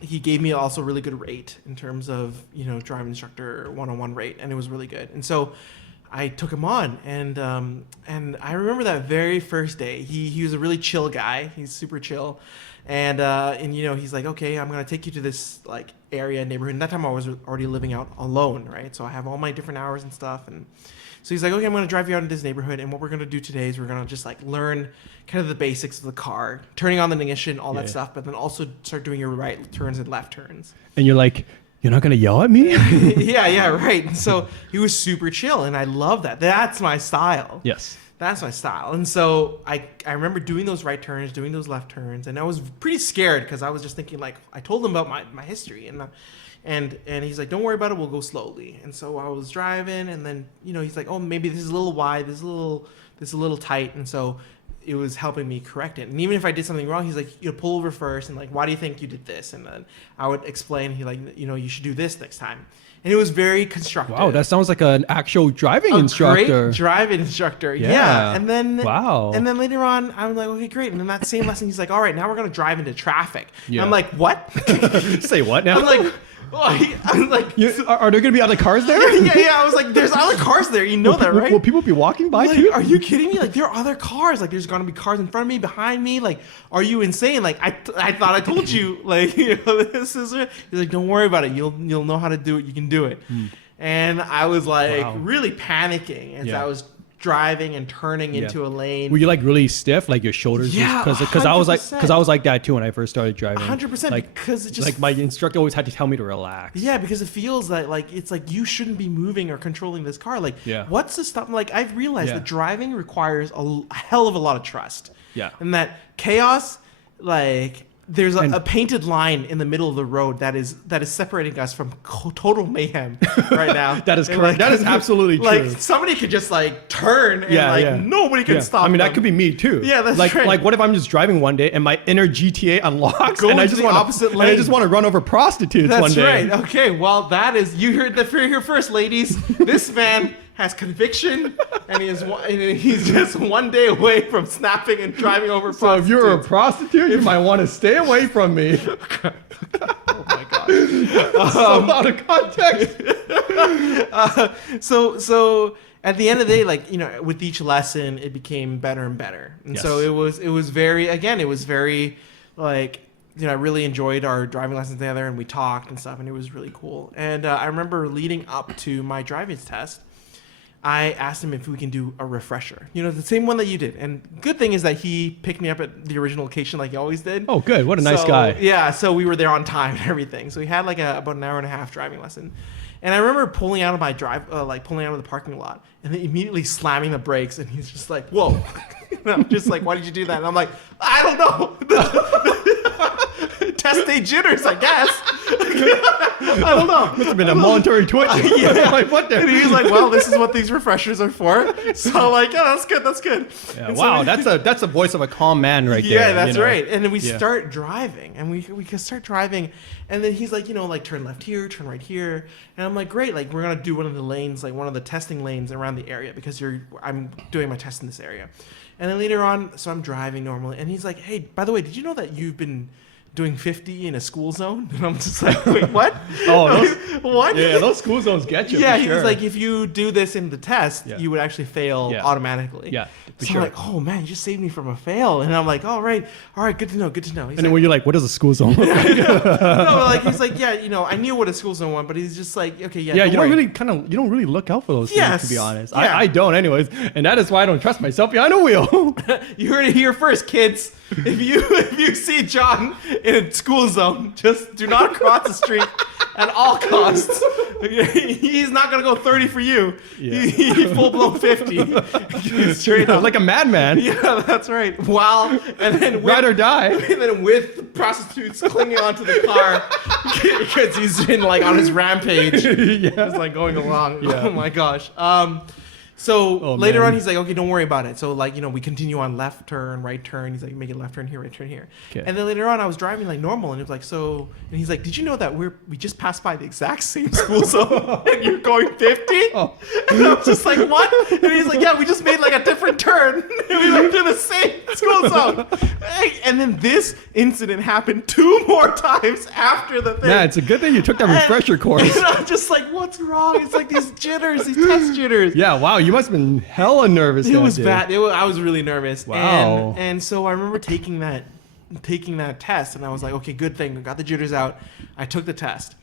he gave me also a really good rate in terms of driving instructor 101 rate, and it was really good. And so I took him on, and I remember that very first day. He was a really chill guy. He's super chill. And he's like, okay, I'm going to take you to this like area neighborhood. And that time I was already living out alone, right? So I have all my different hours and stuff. And so he's like, okay, I'm going to drive you out in this neighborhood. And what we're going to do today is we're going to just like learn kind of the basics of the car, turning on the ignition, all that stuff, but then also start doing your right turns and left turns. And you're like, you're not going to yell at me? yeah, right. And so he was super chill. And I love that. That's my style. Yes. That's my style. And so I remember doing those right turns, doing those left turns, and I was pretty scared because I was just thinking, like, I told him about my history, and he's like, don't worry about it, we'll go slowly. And so I was driving, and then he's like, oh, maybe this is a little wide, this is a little tight, and so it was helping me correct it. And even if I did something wrong, he's like, pull over first, and like, why do you think you did this? And then I would explain, he like, you should do this next time. And it was very constructive. Wow, that sounds like an actual driving instructor. Great driving instructor, yeah. And then later on, I'm like, okay, great. And then that same lesson, he's like, all right, now we're gonna drive into traffic. Yeah. I'm like, what? Say what now? I'm like, are there gonna be other cars there? Yeah. I was like, there's other cars there. You know that, right? Will people be walking by like, too? Are you kidding me? Like, there are other cars. Like, there's gonna be cars in front of me, behind me. Like, are you insane? Like, I thought I told you. Like, this is it. He's like, don't worry about it. You'll know how to do it. You can do it. And I was like, really panicking as I was driving and turning Yeah. into a lane. Were you like really stiff, like your shoulders? Yeah, because I was 100%. like that too when I first started driving. 100%, Like, because it just like my instructor always had to tell me to relax. yeah, because it feels that like it's like you shouldn't be moving or controlling this car. Like, Yeah. what's the stuff? Like, I've realized Yeah. that driving requires a hell of a lot of trust. Yeah. And that chaos, like, there's And- a painted line in the middle of the road that is separating us from total mayhem right now. That is And, correct. That is absolutely like, true. somebody could just like turn and Yeah, like yeah. nobody can Yeah. stop. I mean, them. that could be me too. Yeah, that's like, right. Like, what if I'm just driving one day and my inner GTA unlocks Go and I into just the want opposite and I lane. just want to run over prostitutes one That's day. right. Okay. Well, that is you heard the here first, ladies. This man has conviction, and he's just one day away from snapping and driving over So if you're a prostitutes. prostitute, you might want to stay away from me. Oh my god. So out of context. So at the end of the day, like, you know, with each lesson, it became better and better, and Yes. so it was very like, you know, I really enjoyed our driving lessons together, and we talked and stuff, and it was really cool. And I remember leading up to my driving test, I asked him if we can do a refresher. You know, the same one that you did. And good thing is that he picked me up at the original location like he always did. Oh, good. What a nice So, guy. Yeah, so we were there on time and everything. So we had like about an hour and a half driving lesson. And I remember pulling out of my pulling out of the parking lot and then immediately slamming the brakes. And he's just like, whoa. And I'm just like, why did you do that? And I'm like, I don't know. Test day jitters, I guess. I don't know. Must have been a momentary twitch. Yeah. Like, what the? And he's like, well, this is what these refreshers are for. So like, yeah, that's good. That's good. Yeah, And so wow, we- that's the voice of a calm man right there. yeah, that's you know? right. And then we Yeah. start driving, and we can start driving, and then he's like, you know, like turn left here, turn right here, and I'm like, great, like we're gonna do one of the lanes, like one of the testing lanes around the area because I'm doing my test in this area, and then later on, so I'm driving normally, and he's like, hey, by the way, did you know that you've been doing 50 in a school zone? And I'm just like, wait, what? Oh, what? Yeah, those school zones get you. Yeah, for he sure. was like, if you do this in the test, Yeah. you would actually fail Yeah. automatically. Yeah, for So sure. I'm like, oh man, you just saved me from a fail. And I'm like, all right, good to know, good to know. He's And then when you're like, what does a school zone look like? no, like he's like, yeah, you know, I knew what a school zone was, but he's just like, okay, yeah, Yeah, don't you worry. don't really look out for those Yes. things, to be honest. Yeah. I don't anyways. And that is why I don't trust myself behind a wheel. You heard it here first, kids. If you see John in a school zone, just do not cross the street at all costs. He's not gonna go 30 for you. Yeah. He full blown 50. Straight up. Like a madman. Yeah, that's right. Wow. And then Ride or die. And then with prostitutes clinging onto the car because he's been like on his rampage. Yeah. Just like going along. Yeah. Oh my gosh. So Oh, later man. on, he's like, okay, don't worry about it. So like, you know, we continue on left turn, right turn. He's like, make it left turn here, right turn here. Okay. And then later on, I was driving like normal, and it was like, so, and he's like, did you know that we just passed by the exact same school zone, and you're going 50? Oh. And I was just like, what? And he's like, yeah, we just made like a different turn, and we went to the same school zone. Hey, and then this incident happened 2 more times after the thing. Man, it's a good thing you took that refresher course. And I'm just like, what's wrong? It's like these jitters, these test jitters. Yeah, wow, you must have been hella nervous. It that was day. bad. I was really nervous. Wow. And so I remember taking that test, and I was like, okay, good thing. I got the jitters out. I took the test.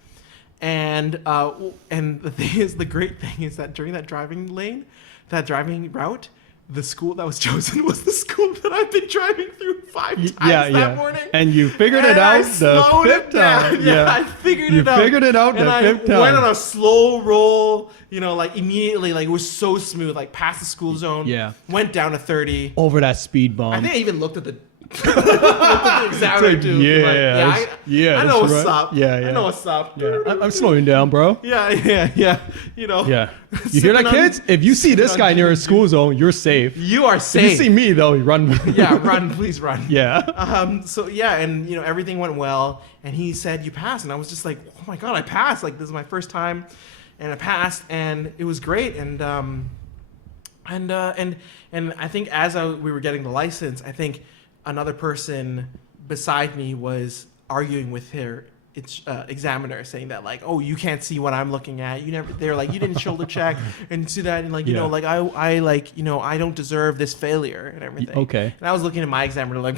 And the thing is, the great thing is that during that driving route, the school that was chosen was the school that I've been driving through 5 times that morning. And you figured it And I out the slowed it 5th down. time. Yeah, I figured You it out. figured it out and the I 5th time. went on a slow roll, you know, like immediately, like it was so smooth, like past the school zone. Yeah. Went down to 30. Over that speed bump. I think I even looked at the examiner Like, too. yeah, I that's know what's right. up. Yeah, I yeah. know what's up. Yeah, I'm slowing down, bro. Yeah. You know. Yeah. You hear that, Sipping on- kids? If you see this sipping guy on near a gin. school zone, you're safe. You are If safe. you see me, though, you run. Yeah, run, please run. Yeah. So yeah, and you know everything went well, and he said you passed, and I was just like, oh my god, I passed! Like this is my first time, and I passed, and it was great, and I think as we were getting the license, I think another person beside me was arguing with her examiner, saying that like, oh, you can't see what I'm looking at. They're like, you didn't shoulder check and see that, and like, you know, Yeah. like I like, you know, I don't deserve this failure and everything. Okay. And I was looking at my examiner like,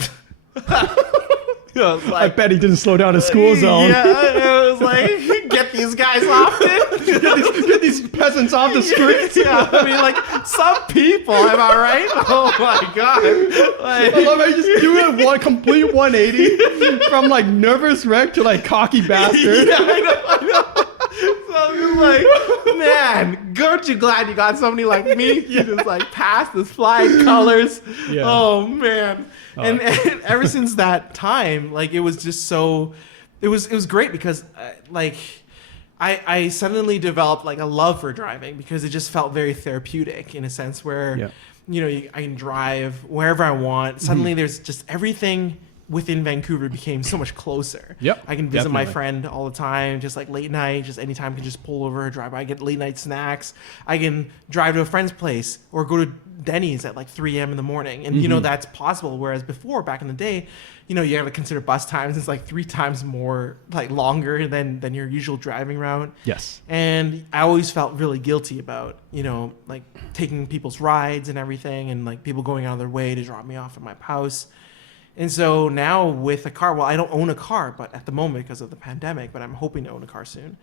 you know, I bet he didn't slow down a school zone. Yeah, it was like, get these these guys off it. Get these peasants off the streets. Yeah, I mean, like, some people, am I right? Oh my god. I Like, love how you just do it one complete 180 from like nervous wreck to like cocky bastard. yeah, I know. So I'm just like, man, aren't you glad you got somebody like me? You just like pass this flying colors. Yeah. Oh man. And ever since that time, like it was just so, it was great because like I suddenly developed like a love for driving because it just felt very therapeutic in a sense where, Yeah. you know, I can drive wherever I want. Suddenly there's just everything within Vancouver became so much closer. Yep, I can visit my definitely. friend all the time, just like late night, just anytime I can just pull over, drive by, get late night snacks. I can drive to a friend's place or go to Denny's at like 3 a.m. in the morning. And, you know, that's possible. Whereas before, back in the day, you know, you have to consider bus times. It's like 3 times more, like longer than your usual driving route. Yes. And I always felt really guilty about, you know, like taking people's rides and everything and like people going out of their way to drop me off at my house. And so now with a car, well, I don't own a car, but at the moment because of the pandemic, but I'm hoping to own a car soon.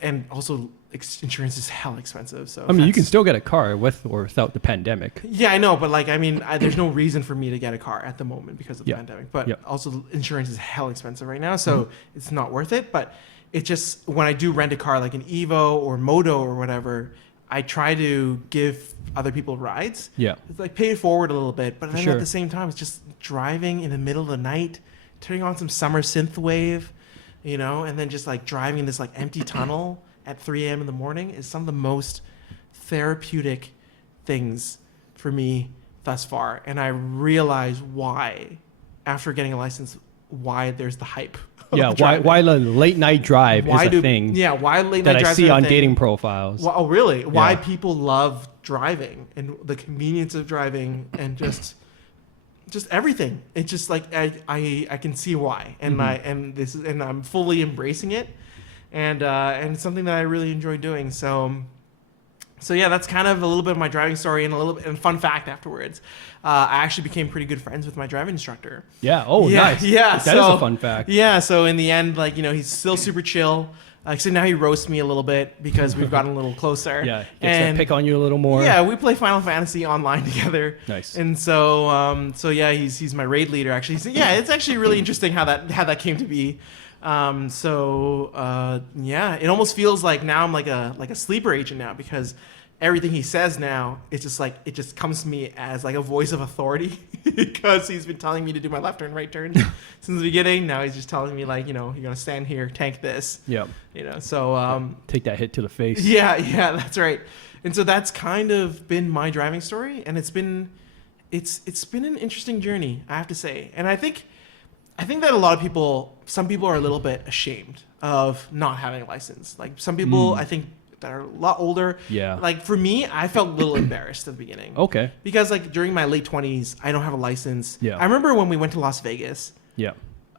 And also insurance is hell expensive. So I mean, you can that's- still get a car with or without the pandemic. Yeah, I know, but like, I mean, there's no reason for me to get a car at the moment because of the Yeah. pandemic. But Yeah. also insurance is hell expensive right now, so it's not worth it. But it just, when I do rent a car like an Evo or Moto or whatever, I try to give other people rides. Yeah. It's like pay it forward a little bit, but then sure. at the same time, it's just driving in the middle of the night, turning on some summer synth wave, you know, and then just like driving this like empty tunnel at 3 a.m. in the morning is some of the most therapeutic things for me thus far. And I realize why, after getting a license, why there's the hype. of Yeah. driving. Why the late night drive is a thing Yeah, why late that night I drives see are a on thing. dating profiles. Why, oh, really? Why Yeah. people love driving and the convenience of driving and just everything. It's just like I can see why, and Mm-hmm. I'm fully embracing it, and it's something that I really enjoy doing. So yeah, that's kind of a little bit of my driving story and a fun fact afterwards. I actually became pretty good friends with my driving instructor. Yeah. Oh, Yeah, nice. yeah, That is so- a fun fact. Yeah, so in the end, like, you know, he's still super chill. So now he roasts me a little bit because we've gotten a little closer. Yeah. Gets to pick on you a little more. Yeah, we play Final Fantasy online together. Nice. And so, yeah, he's my raid leader actually. So, yeah, it's actually really interesting how that came to be. Yeah, it almost feels like now I'm like a sleeper agent now because everything he says now, it's just like it just comes to me as like a voice of authority because he's been telling me to do my left turn, right turn since the beginning. Now he's just telling me like, you know, you're gonna stand here, tank this. Yeah. You know, so Take that hit to the face. yeah, that's right. And so that's kind of been my driving story, and it's been an interesting journey, I have to say. And I think that a lot of people, some people are a little bit ashamed of not having a license. Like some people, I think that are a lot older. Yeah. Like for me, I felt a little embarrassed at the beginning. Okay. Because like during my late 20s, I don't have a license. Yeah. I remember when we went to Las Vegas. Yeah.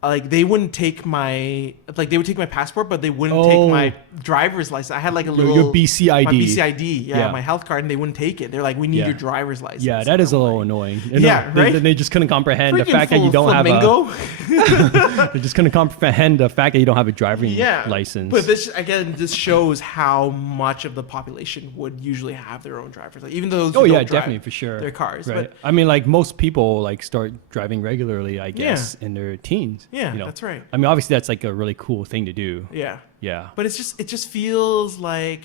Like they wouldn't take they would take my passport, but they wouldn't Oh. take my driver's license. I had like a little Your BC ID. my BC ID, Yeah. my health card, and they wouldn't take it. They're like, we need Yeah. your driver's license. Yeah, that And is a I'm little like, annoying. Yeah, right? They just couldn't comprehend the freaking fact that you don't flamingo. have they just couldn't comprehend the fact that you don't have a driving Yeah, license. But this shows how much of the population would usually have their own driver's license, even those. Oh who yeah, don't drive definitely for sure. Their cars, right? but I mean, like most people like start driving regularly, I guess, in their teens. yeah, you know? that's right. I mean, obviously that's like a really cool thing to do. Yeah, Yeah. but it just feels like,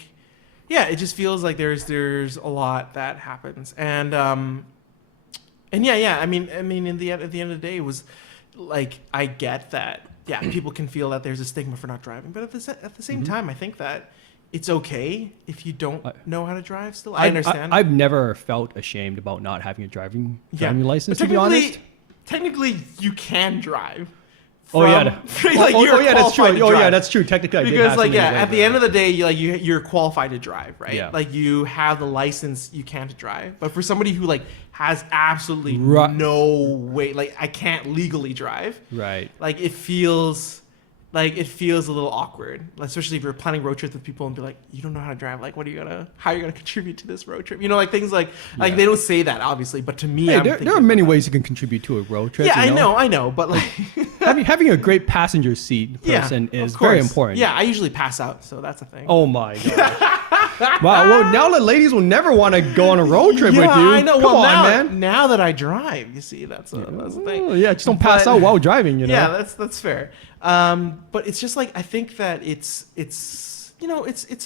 yeah, it just feels like there's a lot that happens, and yeah. I mean, at the end of the day, it was like I get that. Yeah, people can feel that there's a stigma for not driving, but at the same time, I think that it's okay if you don't know how to drive. Still, I understand. I've never felt ashamed about not having a driving license. But To be honest. technically, you can drive. Oh yeah. Like, oh you're yeah, that's true. qualified to Oh yeah, drive. that's true. Technically, I did Because have like something to at say the about end of the day, you're qualified to drive, right? Yeah. Like you have the license, you can't drive. But for somebody who like has absolutely Right. no way, like I can't legally drive. it. Right. Like it feels like it feels a little awkward, especially if you're planning road trips with people and be like, you don't know how to drive. Like, how are you gonna contribute to this road trip? You know, like things like they don't say that obviously, but to me, Hey, I'm there are many ways you can contribute to a road trip. Yeah, you know? I know, but like having a great passenger seat person of is course. very important. Yeah, I usually pass out, so that's a thing. Oh my god. Wow. Well, now the ladies will never want to go on a road trip with you. I know. Come Well, on, now, man. now that I drive, you see, that's the thing. Oh, yeah, just don't pass out while driving. You know. Yeah, that's fair. But it's just like I think that it's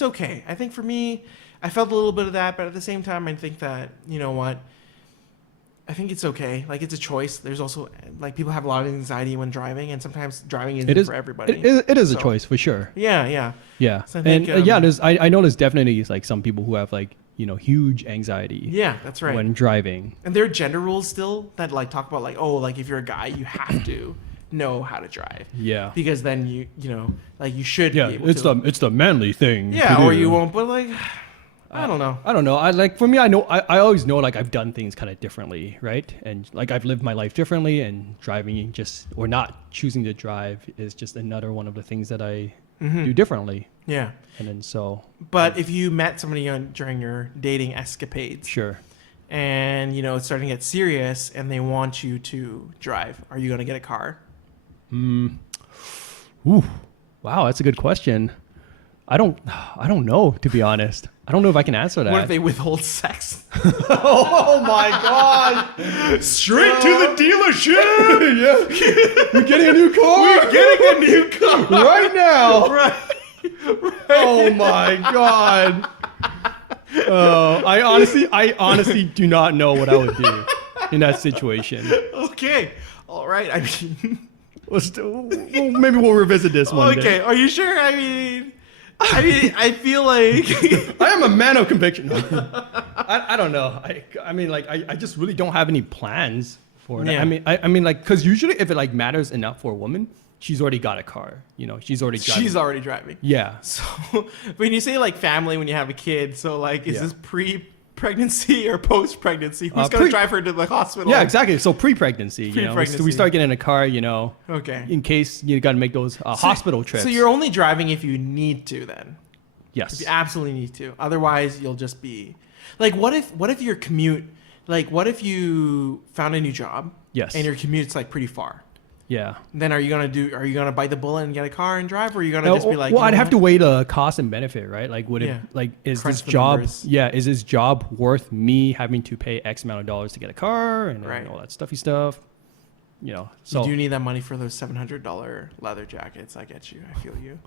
okay. I think for me, I felt a little bit of that, but at the same time, I think that you know what, I think it's okay. Like it's a choice. There's also like people have a lot of anxiety when driving, and sometimes driving isn't for everybody. It is a choice for sure. Yeah. Yeah, So I think, there's I know there's definitely like some people who have like huge anxiety. Yeah, that's right. When driving. And there are gender rules still that like talk about like, oh, like if you're a guy, you have to know how to drive. Yeah. Because then you like you should Yeah, be able it's to. it's the manly thing. Yeah, to or do. you won't. But like, I don't know. I don't know. I like for me, I know I always know like I've done things kind of differently, right? And like I've lived my life differently, and driving just or not choosing to drive is just another one of the things that I do differently. Yeah. And then so. But if you met somebody during your dating escapades, Sure. and it's starting to get serious, and they want you to drive, are you gonna get a car? Ooh, wow, that's a good question. I don't know, to be honest. I don't know if I can answer that. What if they withhold sex? Oh my god! Straight to the dealership. Yeah, we're getting a new car. We're getting a new car right now. Right. Oh my god. I honestly do not know what I would do in that situation. Okay. All right. I mean, Maybe we'll revisit this one day. Okay. Are you sure? I mean, I feel like I am a man of conviction. I don't know. I mean, like, I just really don't have any plans for it. Yeah. I mean, like, because usually if it like matters enough for a woman, she's already got a car. She's already driving. she's already driving. Yeah. So when you say like family when you have a kid, so like is this pre-pregnancy or post-pregnancy? Who's gonna drive her to the hospital? Yeah, exactly. So pre-pregnancy. Pre-pregnancy. We start getting in a car. Okay. In case you got to make those hospital trips. So you're only driving if you need to, then. Yes. If you absolutely need to. Otherwise, you'll just be like, what if your commute, like, what if you found a new job? Yes. And your commute's like pretty far. Yeah. Then are you gonna bite the bullet and get a car and drive, or are you gonna just be like? Well, I'd have to weigh the cost and benefit, right? Like, is Crunch this the job? numbers. Yeah, is this job worth me having to pay X amount of dollars to get a car and Right. all that stuffy stuff? So You do need that money for those $700 leather jackets. I get you. I feel you.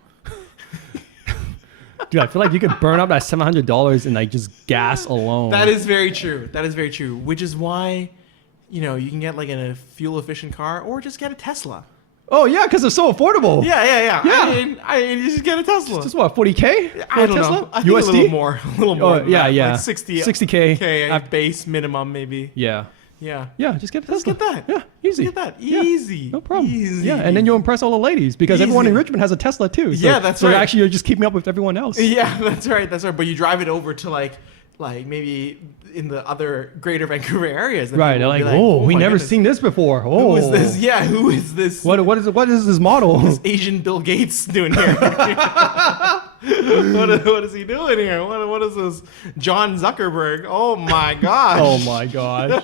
dude, I feel like you could burn up that $700 in like just gas alone. That is very true. Which is why, you can get like a fuel efficient car or just get a Tesla. Oh yeah, because it's so affordable. Yeah. Yeah. I mean, you just get a Tesla. Just what, 40K? For I a don't Tesla? know. I think USD? a little more. Oh, yeah, than that. yeah. Like 60. 60K. Okay, I've- base minimum maybe. Yeah. Yeah. Yeah, just get a Let's Tesla. get that. Yeah, easy. Get that. Yeah, Easy. no problem. Easy. Yeah, and then you'll impress all the ladies because everyone in Easy. Richmond has a Tesla too. So, Yeah, that's so right. actually, you're just keeping up with everyone else. Yeah, that's right. But you drive it over to like maybe in the other greater Vancouver areas. Right. They're like, oh, we my never goodness. seen this before. Oh, Who is this? Yeah, who is this? What is this model? This Asian Bill Gates doing here? what is he doing here? What is this John Zuckerberg? Oh my gosh. Oh my gosh.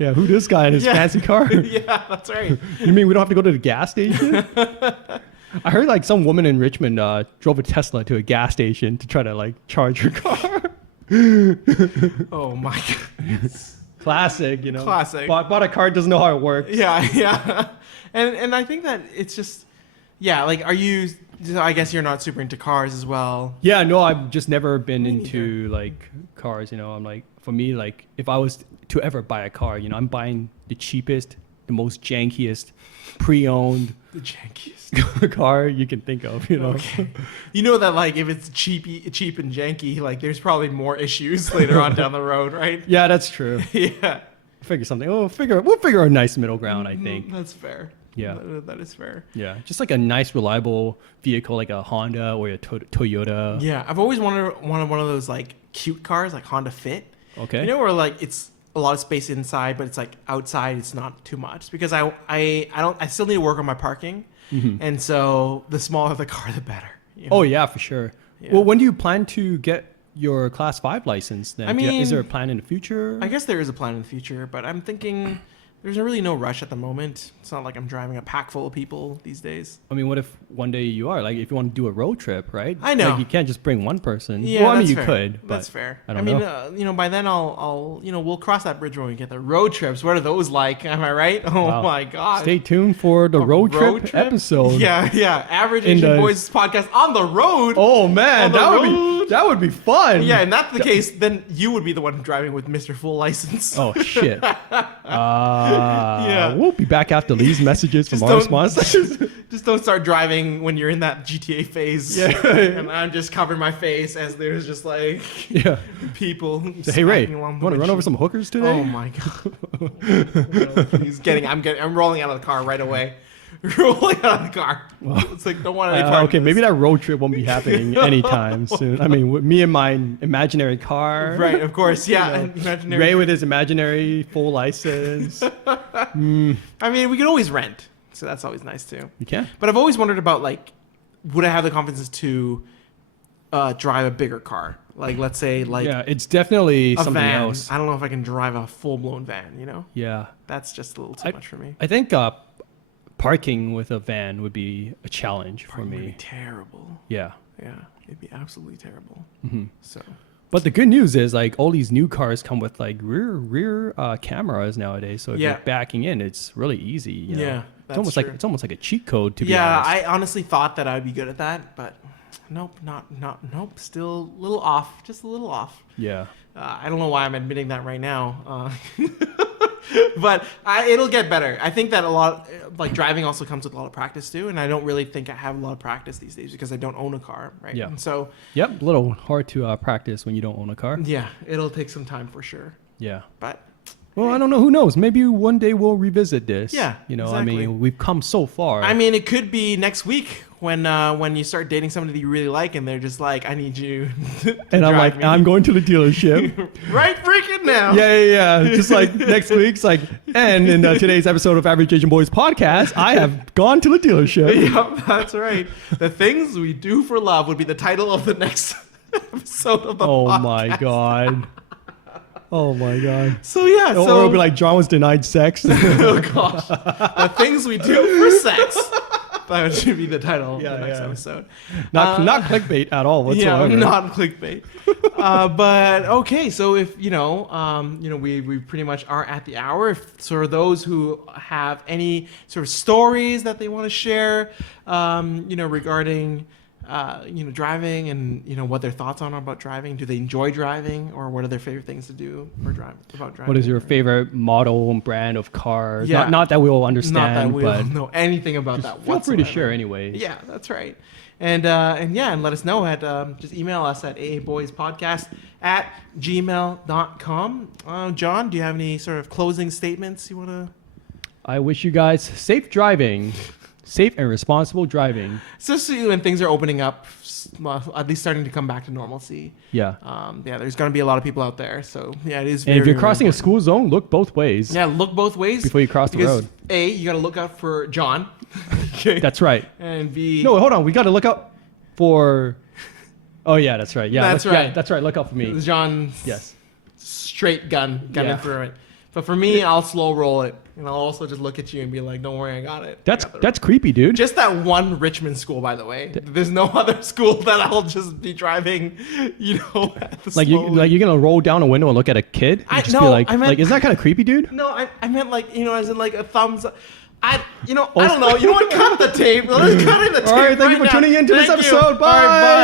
Yeah, who this guy in his fancy car? Yeah, that's right. You mean we don't have to go to the gas station? I heard like some woman in Richmond drove a Tesla to a gas station to try to like charge her car. Oh my god. Classic, Classic. Bought a car, doesn't know how it works. Yeah. And I think that it's just like are you I guess you're not super into cars as well. Yeah, no, I've just never been Me into like cars. I'm like, for me, like if I was to ever buy a car, I'm buying the cheapest, the most jankiest, pre-owned The jankiest. car you can think of. Okay. You know that like if it's cheap and janky, like there's probably more issues later on down the road, right? Yeah, that's true. Yeah. Figure something. We'll figure a nice middle ground, I think. That's fair. Yeah. That is fair. Yeah, just like a nice, reliable vehicle, like a Honda or a Toyota. Yeah, I've always wanted one of those like cute cars, like Honda Fit. Okay. Where like it's a lot of space inside, but it's like outside it's not too much because I still need to work on my parking. And so the smaller the car, the better. You know? Oh yeah, for sure. Yeah. Well, when do you plan to get your Class 5 license then? I mean, is there a plan in the future? I guess there is a plan in the future, but I'm thinking there's really no rush at the moment. It's not like I'm driving a pack full of people these days. I mean, what if one day you are like, if you want to do a road trip, right? I know. Like, you can't just bring one person. Yeah, well, I mean, that's you fair. could. But That's fair. I don't know. You know, by then I'll, you know, we'll cross that bridge when we get the road trips. What are those like? Am I right? Oh Wow. my god! Stay tuned for the A road trip episode. Yeah. Average In Asian the- Boys podcast on the road. Oh man, On the road. that would be fun. Yeah, and that's the case. Then you would be the one driving with Mr. Full License. Oh shit. Yeah. We'll be back after these messages from Just our don't- sponsors. Just don't start driving when you're in that GTA phase. Yeah. And I'm just covering my face as there's just like Yeah. people. So, hey Ray, smacking you along the want to run over windshield. some hookers today? Oh my god. I'm rolling out of the car right away. Rolling out of the car. It's like, don't want any part of Okay, this. maybe that road trip won't be happening anytime soon. I mean, with me and my imaginary car. Right, of course. Yeah. You know, Imaginary. Ray with his imaginary full license. I mean, we could always rent. So that's always nice too. You can? But I've always wondered about, like, would I have the confidence to drive a bigger car? Like, let's say, like, Yeah, it's definitely a something van. else. I don't know if I can drive a full-blown van, you know? Yeah. That's just a little too much for me. I think parking with a van would be a challenge for It would be me. terrible. Yeah. Yeah, it'd be absolutely terrible. So, But the good news is, like, all these new cars come with like rear cameras nowadays. So if Yeah. you're backing in, it's really easy. You know? Yeah, it's that's almost true. like a cheat code, to be yeah, honest. I honestly thought that I'd be good at that, but nope, nope. Still a little off, just a little off. Yeah. I don't know why I'm admitting that right now, but it'll get better. I think that a lot, like, driving also comes with a lot of practice too, and I don't really think I have a lot of practice these days because I don't own a car, right? Yeah. And so, Yep. A little hard to practice when you don't own a car. yeah, it'll take some time for sure, Yeah. but Well, I don't know. Who knows? Maybe one day we'll revisit this. Yeah, You know, exactly. I mean, we've come so far. I mean, it could be next week when you start dating somebody that you really like, and they're just like, "I need you," to and I'm drive like, me. I'm going to the dealership. right freaking now. Yeah. Just like next week's like, and in today's episode of Average Asian Boys podcast, I have gone to the dealership. Yep, that's right. The things we do for love would be the title of the next episode of the Oh podcast. my god. Oh my god. So yeah, Or so it'll be like John was denied sex. oh gosh, the things we do for sex. That should be the title of the next episode. not clickbait at all whatsoever. Yeah, not clickbait. But okay, so if we pretty much are at the hour. If sort of those who have any sort of stories that they want to share, regarding driving and what their thoughts are about driving. Do they enjoy driving, or what are their favorite things to do about driving? What is your favorite model and brand of car? Yeah. Not that we'll understand, Not that we but don't know anything about that feel free whatsoever. to share anyways. Yeah, that's right. And let us know at just email us at aaboyspodcast@gmail.com. John, do you have any sort of closing statements you want to? I wish you guys safe driving. Safe and responsible driving. Especially when things are opening up, at least starting to come back to normalcy. Yeah. There's going to be a lot of people out there. So, yeah, it is And very, if you're very crossing a important. school zone, look both ways. Yeah, look both ways. Before you cross the because road. A, you got to look out for John. Okay. That's right. And B... No, hold on. We got to look out for... Oh, yeah, that's right. Yeah, That's right. Yeah, that's right. Look out for me. John's Yes. straight gunning Yeah. through it. But for me, I'll slow roll it. And I'll also just look at you and be like, don't worry, I got it. That's creepy, dude. Just that one Richmond school, by the way. There's no other school that I'll just be driving, at the Like slow you're gonna roll down a window and look at a kid and just be no, like, I meant- isn't that kind of creepy, dude? No, I meant like, as in like a thumbs up. I don't know. You know what? Cut the tape. Let's cut in the tape. All right, thank you for now. tuning in to this Thank you. episode. All right, Bye. bye.